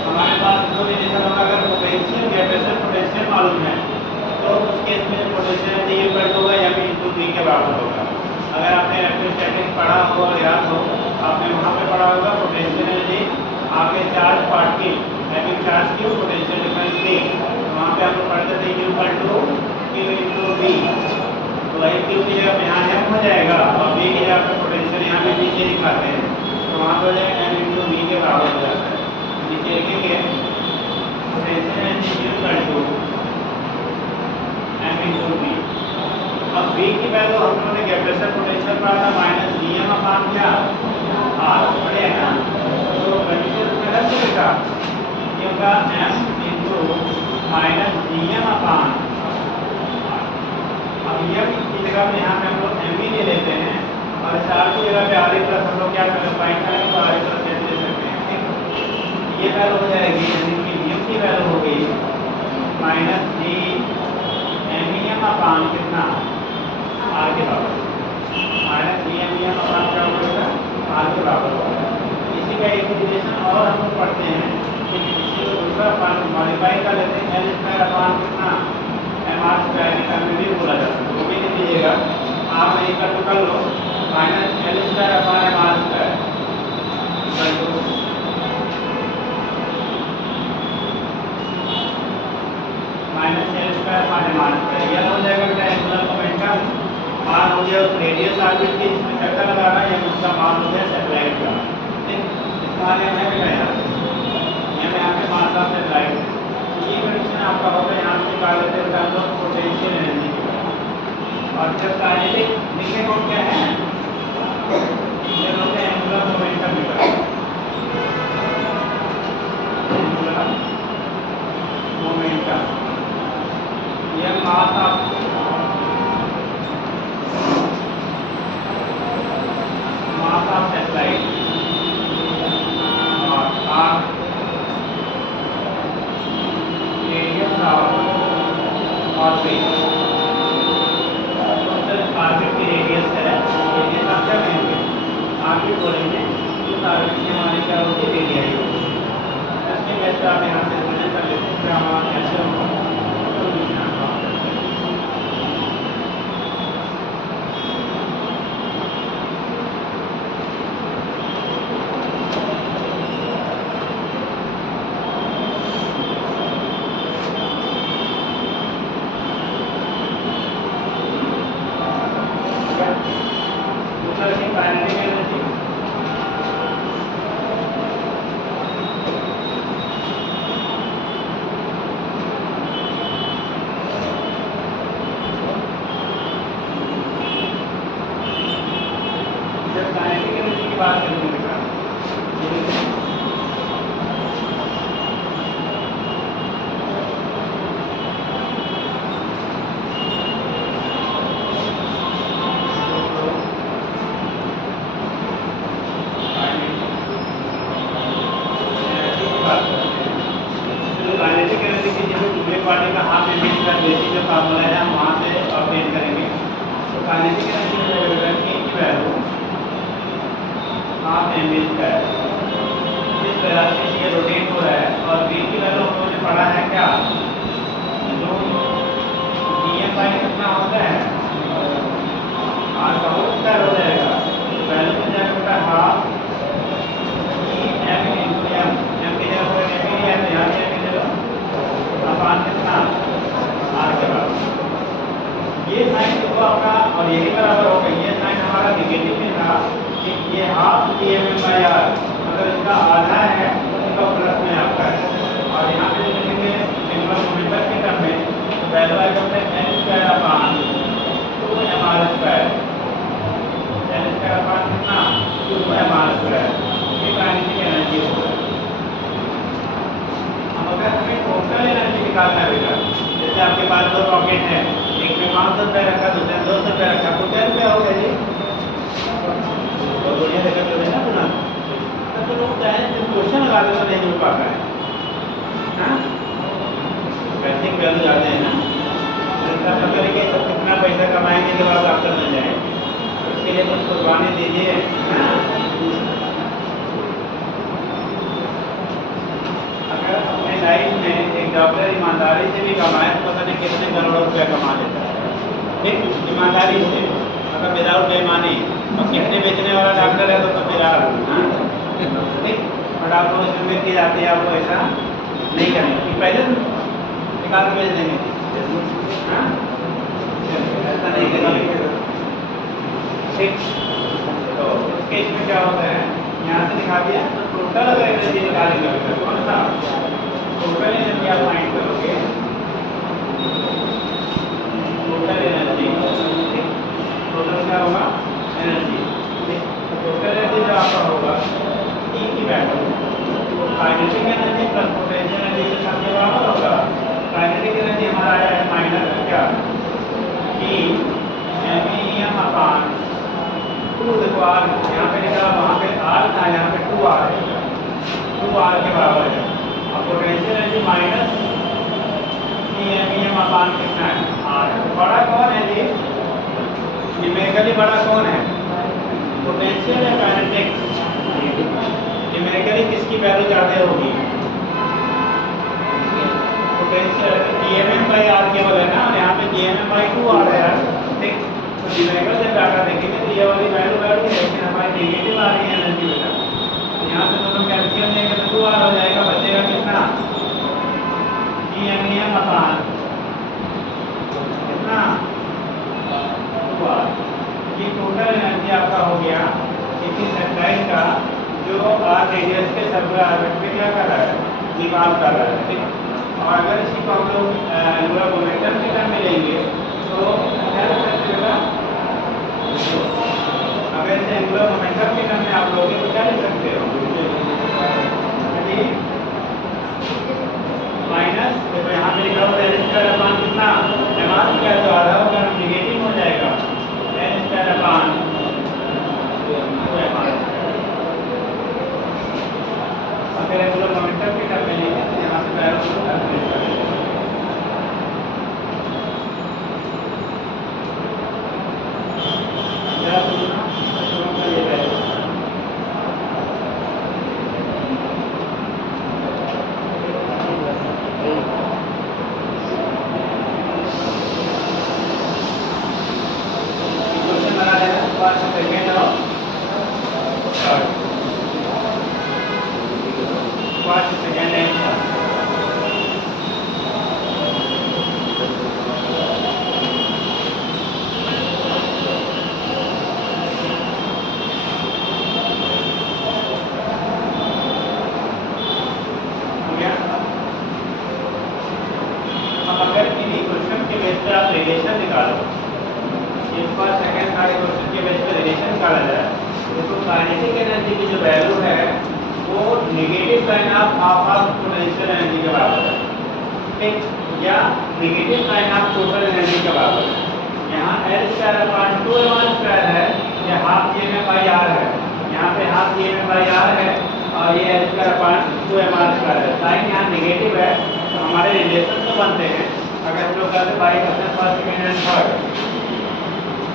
हमारे पास दो रिलेशन होगा, अगर पोटेंशियल कैपेसिटर पोटेंशियल मालूम है तो उस केस में पोटेंशियल एनर्जी इक्वल होगा या फिर इनटू v के बराबर होगा। अगर आपने इलेक्ट्रोस्टैटिक पढ़ा हो और याद हो, आपने वहाँ पे पढ़ा होगा पोटेंशियल एनर्जी आपके चार्ज पार्टिकल हैविंग चार्ज की पोटेंशियल डिफरेंस थी, वहाँ पे आप पढ़ते थे u equal to Q into B, तो वही Q की जगह पे यहाँ M हो जाएगा और B की जगह पे पोटेंशियल यहाँ पे नीचे दिखाते हैं, तो वहाँ पर हो जाएगा M इंटू बी के बराबर हो जाता है। नीचे लिखेंगे potential equal to M into B. अब B की वैल्यू हम लोगों ने कैपेसिटर पोटेंशियल पढ़ा था माइनस Dm अपान क्या R पढ़े हैं ना, तो कंडीशन में रख देगा ये होगा M इंटू माइनस Dm अपान। अब M की जगह पे यहाँ पे हम लोग M ही ले लेते हैं और इस R की जगह पे R प्लस हम लोग क्या करें फाइंड करेंगे तो R प्लस M ले सकते हैं, ठीक। ये वैल्यू हो जाएगी यानी कि Dm की वैल्यू हो गई माइनस D M अपान कितना R के बराबर, माइनस DM अपान क्या होगा R के बराबर होगा। इसी का एक रिलेशन और हम लोग पढ़ते हैं कि इसी को दूसरा पार्ट मॉडिफाई कर लेते हैं L स्क्वायर अपान कितना MR स्क्वायर की टर्म में भी बोला जाता है, वो भी लिख लीजिएगा आप नहीं कर तो कर लो, minus L square upon MR square minus L square upon MR square, यह हो जाएगा बेटा एंगुलर मोमेंटम, मान हो गया उस रेडियस ऑर्बिट की इसमें चक्कर लगा रहा है या उसका मान हो गया सैटेलाइट का, ठीक। मान है बेटा यहाँ पे मास ऑफ सैटेलाइट, ये कंडीशन आपका होगा यहाँ से निकाल लेते हैं हम लोग पोटेंशियल एनर्जी की। और जब काइनेटिक लिखेंगे वो क्या है, ये होते हैं एंगुलर मोमेंटम निकाल, एंगुलर मोमेंटम ये मास ऑफ सैटेलाइट और R radius of orbit, orbit की रेडियस है, रेडियस आप क्या कहेंगे ऑर्बिट बोलेंगे, उस ऑर्बिट की हमारी क्या होगी रेडियस होगी। इसके वैसे आप यहाँ से रिप्रेजेंट कर लेते हैं कि हमारा कैसे होगा बात करेंगे बेटा। काइनेटिक एनर्जी की जब दूसरे पार्टी का हाफ एमवी का बेसिक जो फार्मूला है हम वहाँ से ऑब्टेन करेंगे। तो काइनेटिक एनर्जी में लगेगा कि की वैल्यू हाफ एमवी स्क्वायर, इस वेलोसिटी से ये रोटेट हो रहा है और v की वैल्यू हम लोगों ने पढ़ा है क्या, जो dfi कितना होता है r का होल स्क्वायर हो जाएगा, तो वैल्यू हो जाएगा बेटा half m into m, m की जगह पर m ही है तो यहाँ m की जगह अपान कितना r के बराबर। ये साइन देखो आपका और यही बराबर होगा, ये साइन हमारा नेगेटिव में था कि ये हाफ dm/r अगर इसका आधा है तो प्लस में आपका है, और यहाँ पे लिखेंगे एंगुलर मोमेंटम के टर्म में तो वैल्यू आएगा n square upon 2mr square, n square upon कितना 2mr स्क्वायर, ये काइनेटिक एनर्जी होगा। अब अगर हमें टोटल एनर्जी निकालना है बेटा, जैसे आपके पास दो रॉकेट है, एक में 500 रुपये रखा, दूसरे में 200 रुपये रखा, तो 10 रुपये हो गया जी, तो बढ़िया जगह पे ना बना तो लोग चाहे क्वेश्चन लगा दे तो नहीं जुड़ पाता है, पैसे की वैल्यू जाते हैं ना, तो इसका मतलब है कि सब कितना पैसा कमाएंगे जब आप डॉक्टर बन जाए, उसके लिए कुछ कुर्बानी दीजिए ना। अगर अपने लाइफ में एक डॉक्टर ईमानदारी से भी कमाए तो पता नहीं कितने करोड़ों रुपया कमा लेता है, ठीक, ईमानदारी से, मतलब विदाउट बेईमानी। और कितने बेचने वाला डॉक्टर है तो फिर आप ठीक, और डॉक्टरों से उम्मीद की जाती है आपको ऐसा नहीं करेंगे कि पहले निकाल के बेच देंगे, ठीक। तो उस केस में क्या होता है, यहाँ से दिखा दिया तो टोटल अगर एनर्जी निकालेंगे तो कौन सा टोटल एनर्जी आप फाइंड करोगे, टोटल एनर्जी, ठीक। टोटल क्या होगा एनर्जी, ठीक। तो टोटल एनर्जी जो आपका होगा E की value kinetic energy plus potential energy के साथ ये बराबर होगा। काइनेटिक एनर्जी हमारा आया है माइनस क्या E एम अपान 2, देखो आर यहाँ पे लिखा, वहाँ पे आर था, यहाँ पे 2 आर है, 2 आर के बराबर है। अब पोटेंशियल एनर्जी माइनस एम अपान कितना है आर है। तो बड़ा कौन है जी, न्यूमेरिकली बड़ा कौन है, पोटेंशियल या काइनेटिक? न्यूमेरिकली किसकी वैल्यू ज़्यादा होगी, पोटेंशियल। GMM/R केवल है ना, और यहाँ पे GMM/2 आ रहा है, ठीक। तो न्यूमेरिकल जब डाटा देखेंगे तो ये वाली वैल्यू है, लेकिन हमारी नेगेटिव आ रही है एनर्जी बेटा। तो यहाँ से दोनों कैल्शियम देंगे तो 2R हो जाएगा, बचेगा कितना GMM अपान कितना 2R। ये टोटल एनर्जी आपका हो गया किसी सैटेलाइट का जो आर रेडियस के सर्कुलर ऑर्बिट में क्या कर रहा है, निकाल कर रहा है, ठीक। और अगर इसी को हम लोग एंगुलर मोमेंटम के टर्म में लेंगे तो क्या लिख सकते हैं, अगर इसे एंगुलर मोमेंटम के टर्म में आप लोगे तो क्या लिख सकते हो, माइनस, देखो यहाँ पे लिखा हुआ है एल स्क्वायर अपान कितना एमआर स्क्वायर, तो आधा होगा नेगेटिव हो जाएगा, एल स्क्वायर अपान 2mr। अगर एंगुलर मोमेंटम के टर्म में लेंगे तो यहाँ से वैल्यू को कैलकुलेट करेंगे। क्या सुनना का ये वैल्यू क्वेश्चन बना लेना, 5 सेकेंड और 5 सेकेंड है इसका। हो गया। अब अगर इन इक्वेशन के बेस पे आप रिलेशन निकालो, इस पर सेकेंड सारे क्वेश्चन के बेस पे रिलेशन निकाला जाए, तो काइनेटिक एनर्जी की जो वैल्यू है वो negative sign of half potential energy के बराबर है, ठीक, या negative sign of total energy के बराबर है। यहाँ L square upon 2mr square है, या हाफ GMM/R है, यहाँ पे हाफ GMM/R है और ये L square upon 2mr square है। साइन यहाँ नेगेटिव है तो हमारे रिलेशन तो बनते हैं। अगर हम लोग कहते by question first second and third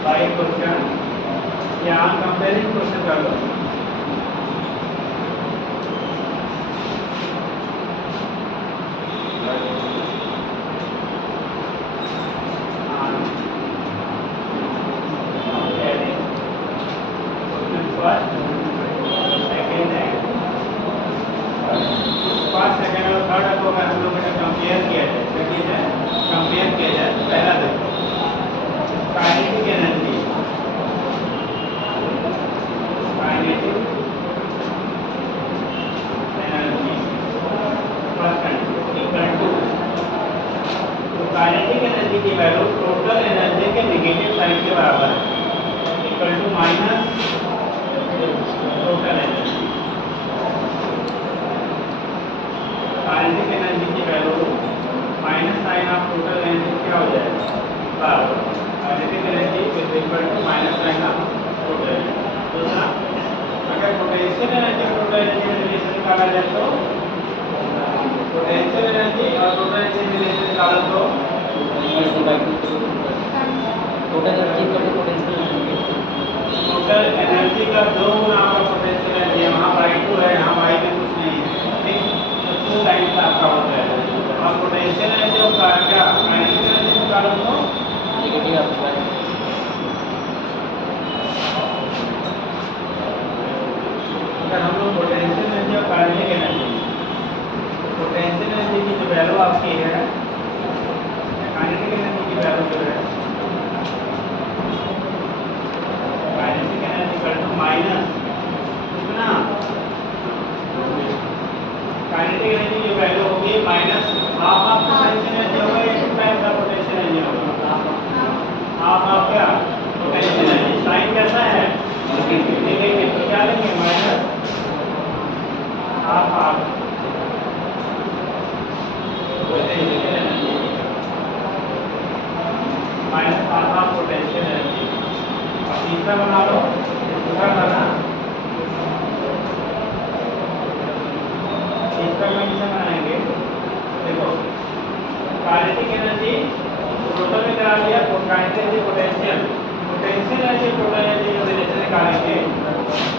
by question या कंपेयरिंग क्वेश्चन कर लो, फर्स्ट सेकेंड और थर्ड को अगर हम लोग कंपेयर किया जाए, कंपेयर किया जाए तो पहला देखो kinetic energy, kinetic energy first equal to, तो काइनेटिक एनर्जी की वैल्यू टोटल एनर्जी के नेगेटिव साइन के बराबर है, equal to minus total energy. Kinetic energy की value minus sign of total energy क्या हो जाएगा बराबर, kinetic energy is equal to minus sign of total energy. दूसरा, अगर पोटेंशियल एनर्जी और टोटल एनर्जी में रिलेशन निकाला जाए तो पोटेंशियल एनर्जी और टोटल एनर्जी में रिलेशन निकालो तो टोटल एनर्जी का 2 गुना आपका पोटेंशियल एनर्जी है, वहाँ बाई 2 है, यहाँ बाई में कुछ नहीं है, ठीक, तो 2 टाइम्स आपका होता है। अब पोटेंशियल एनर्जी और क्या काइनेटिक एनर्जी निकालो तो नेगेटिव आपका है। अगर हम लोग पोटेंशियल एनर्जी और काइनेटिक एनर्जी, पोटेंशियल एनर्जी की जो वैल्यू आपकी है, काइनेटिक एनर्जी की वैल्यू जो है, half half potential energy minus half half potential energy. अब तीसरा बना लो, दूसरा बनाना। तीसरा कंडीशन बनाएंगे, देखो काइनेटिक एनर्जी टोटल में करा लिया, kinetic energy potential potential energy total energy का रिलेशन निकालेंगे,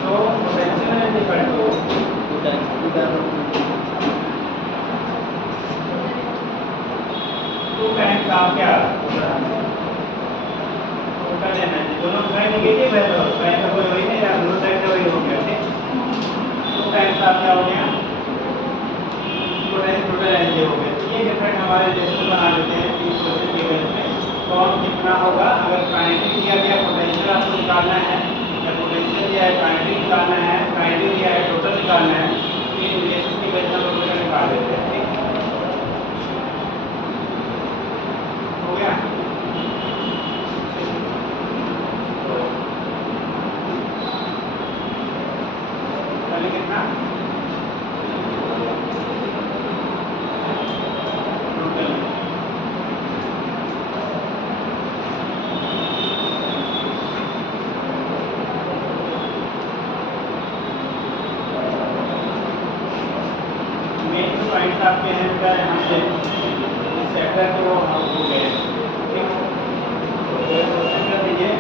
तो potential energy equal to two times आप क्या टोटल एनर्जी, दोनों साइड नेगेटिव है तो साइन का कोई वही नहीं है, दोनों साइड से वही हो गया, ठीक। टू टाइम्स आप क्या हो गया टोटल एनर्जी हो गया। ये डिफरेंट हमारे रेशियो बना लेते हैं तीन क्वेश्चन के बेस में। कौन कितना होगा, अगर काइनेटिक दिया गया पोटेंशियल आपको निकालना है, या पोटेंशियल दिया है काइनेटिक निकालना है, काइनेटिक दिया है टोटल निकालना है, तो इन रिलेशन की बेस में टोटल निकाल लेते हैं, ठीक हो गया। पहले कितना टोटल मेन जो पॉइंट आपके हैं क्या है, हमसे इस सेक्टर को हम हो गए, ठीक। तो सेक्टर दीजिए,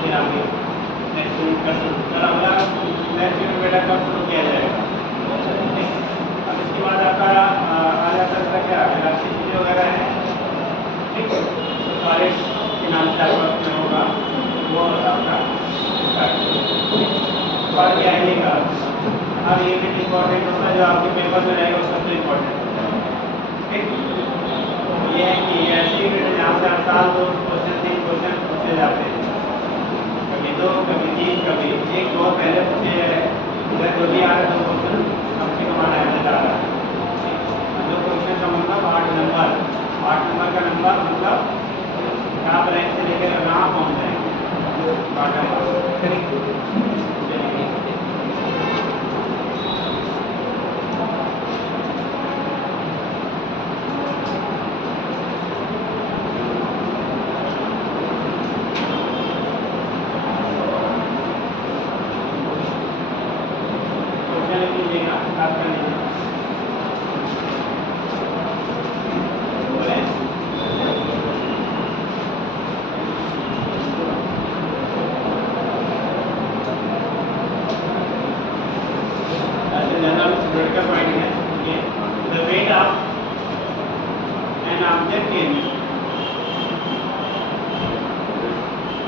फिर आगे नेक्स्ट यूनिट का शुरू कर, अगला नेक्स्ट यूनिट बेटा कब शुरू किया जाएगा, ठीक। अब इसके बाद आपका आ जाता है क्या इलास्टिसिटी वगैरह है, ठीक। तो सारे फिनांशियल वर्क में होगा वो आपका पर क्या है का हर यूनिट इम्पोर्टेंट होता है, जो आपके पेपर में रहेगा वो सबसे इम्पोर्टेंट होता है, ठीक। ये है कि ऐसी यूनिट जहाँ से हर साल 2 क्वेश्चन 3 क्वेश्चन पूछे जाते हैं, कभी 2 कभी 3 कभी 1 2 पहले पूछे जाए, इधर जो भी आ रहा है 2 क्वेश्चन कम से कम आना है जा रहा है। 2 क्वेश्चन का मतलब 8 नंबर, 8 नंबर का नंबर मतलब टॉप रैंक से लेकर कहाँ पहुँच जाएंगे, चलिए। लीजिएगा बात कर लीजिए, बोले जनरल स्टूडेंट का पॉइंट है ये the weight of an object in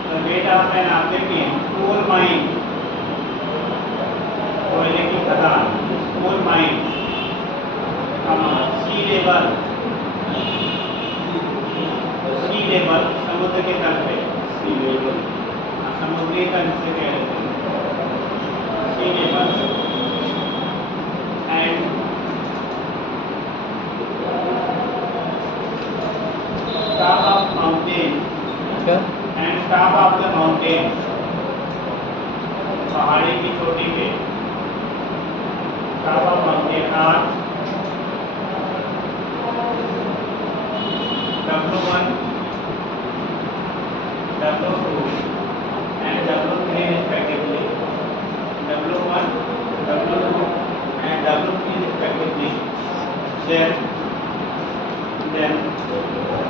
the weight of an object in coal mine, कोयले की खदान कोल माइन, सी लेवल समुद्र के तल पे, सी लेवल समुद्री तल से कह रहे हैं, sea level and top of mountain and top of the mountain, पहाड़ी की चोटी पे top of mountain are W1 W2 and W3 respectively, W1 W2 and W3 respectively, then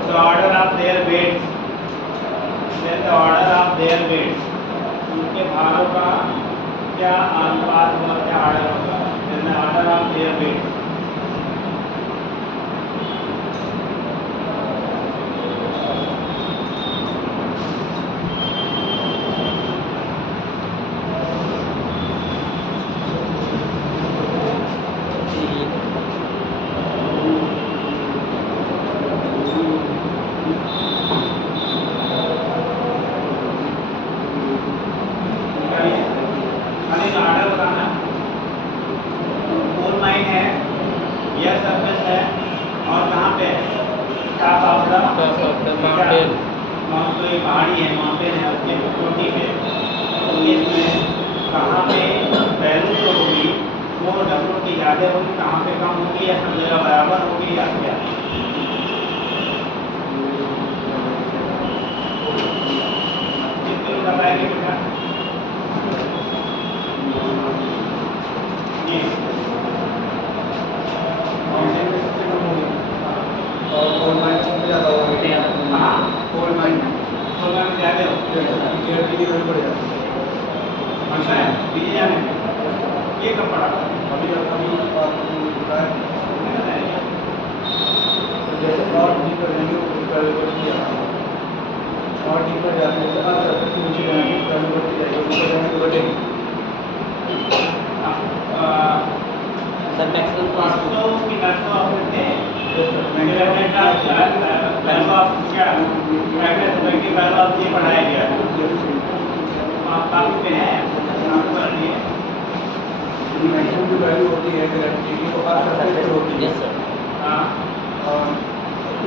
the order of their weights, उनके भारों का क्या अनुपात होगा, क्या ऑर्डर होगा, then the order of their weights, order बताना। कोल माइन है, यह सरफेस है, और कहाँ पे है, टॉप ऑफ द माउंटेन, कोई पहाड़ी है, माउंटेन है, उसके चोटी पे, तो इसमें कहाँ पे वैल्यू जो होगी वो W की ज़्यादा होगी, कहाँ पे कम होगी, या सब जगह बराबर होगी, या क्या? कितने बताएंगे बेटा? ये और कोल माइन में ज़्यादा हो गई। हाँ, कोल माइन थोड़ा ज़्यादा हो गेट की वैल्यू बढ़ जाती है। अच्छा है, पीछे जाने में। ये कब पड़ा? अभी आपको पता है तो जैसे और डी पर जाएंगे वो वैल्यू बढ़ती है, और डी पर जाने से आप सर्कल के नीचे जाएंगे वैल्यू बढ़ती जाएगी, ऊपर जाएंगे तो बढ़ेगी। सर मैक्सिमम 500 की 400 आप करते हैं। मैंने मैंने बेटा पहले आप क्या पहले की पहले आप ये पढ़ाया गया आप काफी पे हैं आपको पढ़ लिए मैक्सिमम जो वैल्यू होती है ग्रेविटी की वो हर सर्फेस पे होती है। Yes sir. हाँ और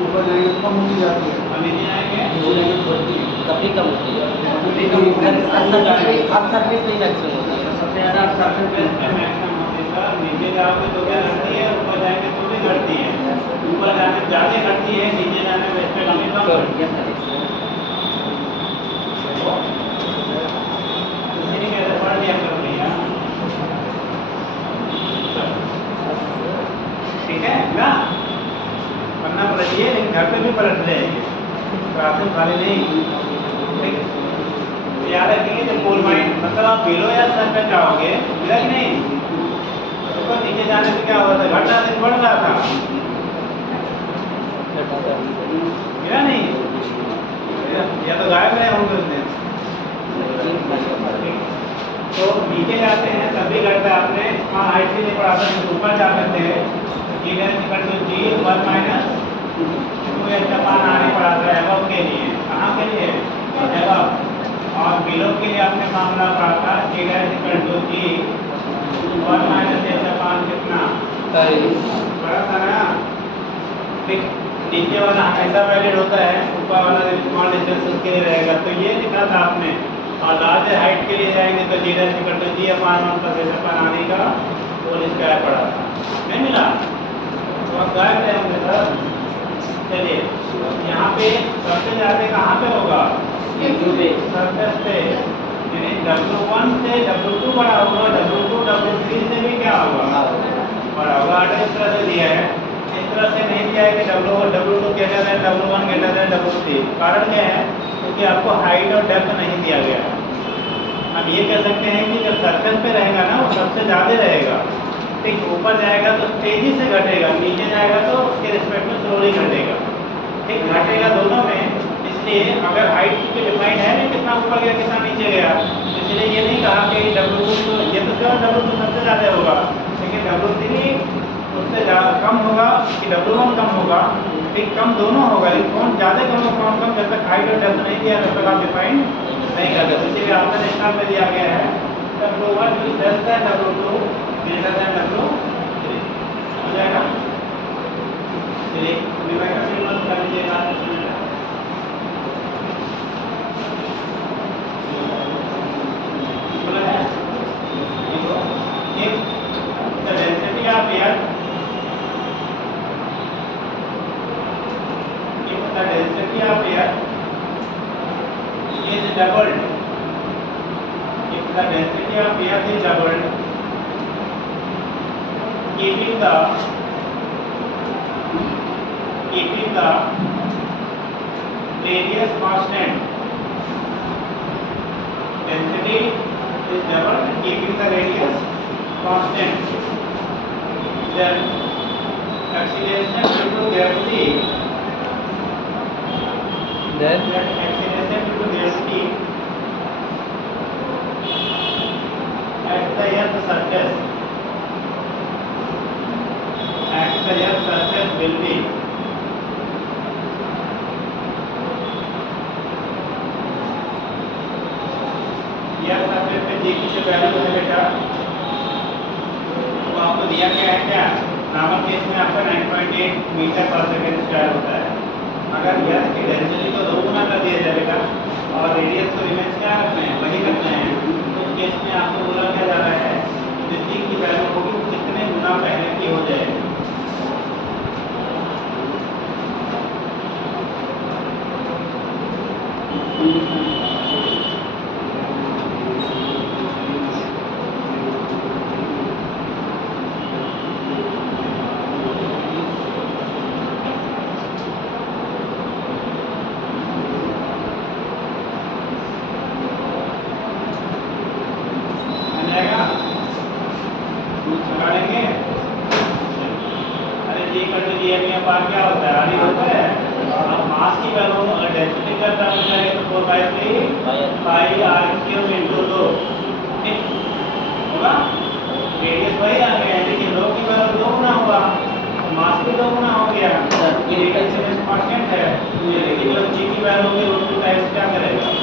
ऊपर जाएंगे तो कम होती जाती है, और नीचे आएंगे नीचे जाएंगे तो बढ़ती है। कभी कम होती है कभी कम होती है। अब सर्विस नहीं मैक्सिमम होती है। सबसे ज़्यादा सरफेस बेस पे मैक्सिमम होती है सर। नीचे जाओगे तो क्या घटती है, ऊपर जाएंगे तो भी घटती है। ऊपर जाने पे ज़्यादा घटती है, नीचे जाने पे बेस पे कम ही कम घटती है। इसीलिए कहते हैं, पढ़ लिया करो भैया। ठीक है ना, पढ़ना पड़िए लेकिन घर पे भी पलट जाएंगे, क्लास में खाली नहीं। ठीक है, तो याद रखेंगे जब कोल माइन मतलब आप बिलो या सर पे जाओगे, मिला कि नहीं, तो ऊपर नीचे जाने से क्या हुआ था, घट रहा था बढ़ रहा था, मिला नहीं, या तो गायब रहे होंगे उस दिन। तो नीचे जाते हैं तभी घटता है। आपने वहाँ हाइट के लिए पढ़ा था, ऊपर जा करते हैं g one minus 2h upon r ही पढ़ा था एबव के लिए। कहाँ के लिए? एबव। और बिलो के लिए आपने मामला पढ़ा था जी वन माइनस h अपान कितना पढ़ा था ना। ठीक, नीचे वाला हमेशा वैलिड होता है, ऊपर वाला स्मॉल डिस्टेंस के लिए रहेगा। तो ये लिखा था आपने। और लार्ज हाइट के लिए जाएंगे तो जी अपान 1 प्लस h अपान आने का होल स्क्वायर पड़ा था, नहीं मिला? तो आप गायब रहे होंगे सर। चलिए यहाँ पे सबसे ज़्यादा कहाँ पे होगा? सरफेस पे, यानी W1 से W2 बड़ा होगा, W2 W3 से भी क्या होगा? बड़ा होगा। आर्डर इस तरह से दिया है, इस तरह से नहीं दिया है कि W2 greater than W1 greater than W3। कारण क्या है? क्योंकि आपको हाइट और डेप्थ नहीं दिया गया। अब ये कह सकते हैं कि जब सर्कल पे रहेगा ना वो सबसे ज़्यादा रहेगा। ठीक, ऊपर जाएगा तो तेजी से घटेगा, नीचे जाएगा तो उसके रिस्पेक्ट में स्लोली घटेगा। ठीक, घटेगा दोनों में। इसलिए अगर हाइट की डिफाइंड है नहीं कितना ऊपर गया कितना नीचे गया, इसलिए ये नहीं कहा कि W2 तो ये तो श्योर W2 सबसे ज़्यादा होगा, लेकिन W3 उससे कम होगा कि W1 कम होगा। ठीक, कम दोनों होगा, लेकिन कौन ज़्यादा कम और कौन कम जब तक हाइट और डेप्थ नहीं दिया तब तक आप डिफाइन नहीं कर सकते। इसीलिए आपका नेशनल में दिया गया है W1 is less than W2 greater than W3 हो जाएगा। चलिए न्यूमेरिकल मत कर लीजिएगा। बोला है एक the density of air, if the density of air is doubled, if the density of air is doubled, keeping the radius constant, density is doubled keeping the radius constant, then acceleration due to gravity, acceleration due to gravity at the earth surface will be यह सरफेस पे जी की जो वैल्यू है बेटा वो आपको दिया गया है क्या? नॉर्मल केस में आपका 9.8 मीटर पर सेकंड स्क्वायर होता है। अगर यह की डेंसिटी को 2 गुना कर दिया जाएगा और रेडियस को रिमेंस क्या रखना है, वही रखना है, तो उस केस में आपको बोला क्या जा रहा है जी की वैल्यू होगी आ जाएगा लगा लेंगे। अरे जी कर तो जी एम पार क्या होता है आदि होता है। अब मास की वैल्यू अगर डेंसिटी का टर्म करें तो 4 by 3 pi R cube into 2 ठीक होगा। रेडियस वही आ गया लेकिन रो की वैल्यू 2 गुना हुआ और मास भी 2 गुना हो गया। ये एक एक्सेलेरेशन कांस्टेंट है लेकिन जो जी की वैल्यू होगी रूट 2 टाइम्स क्या करेगा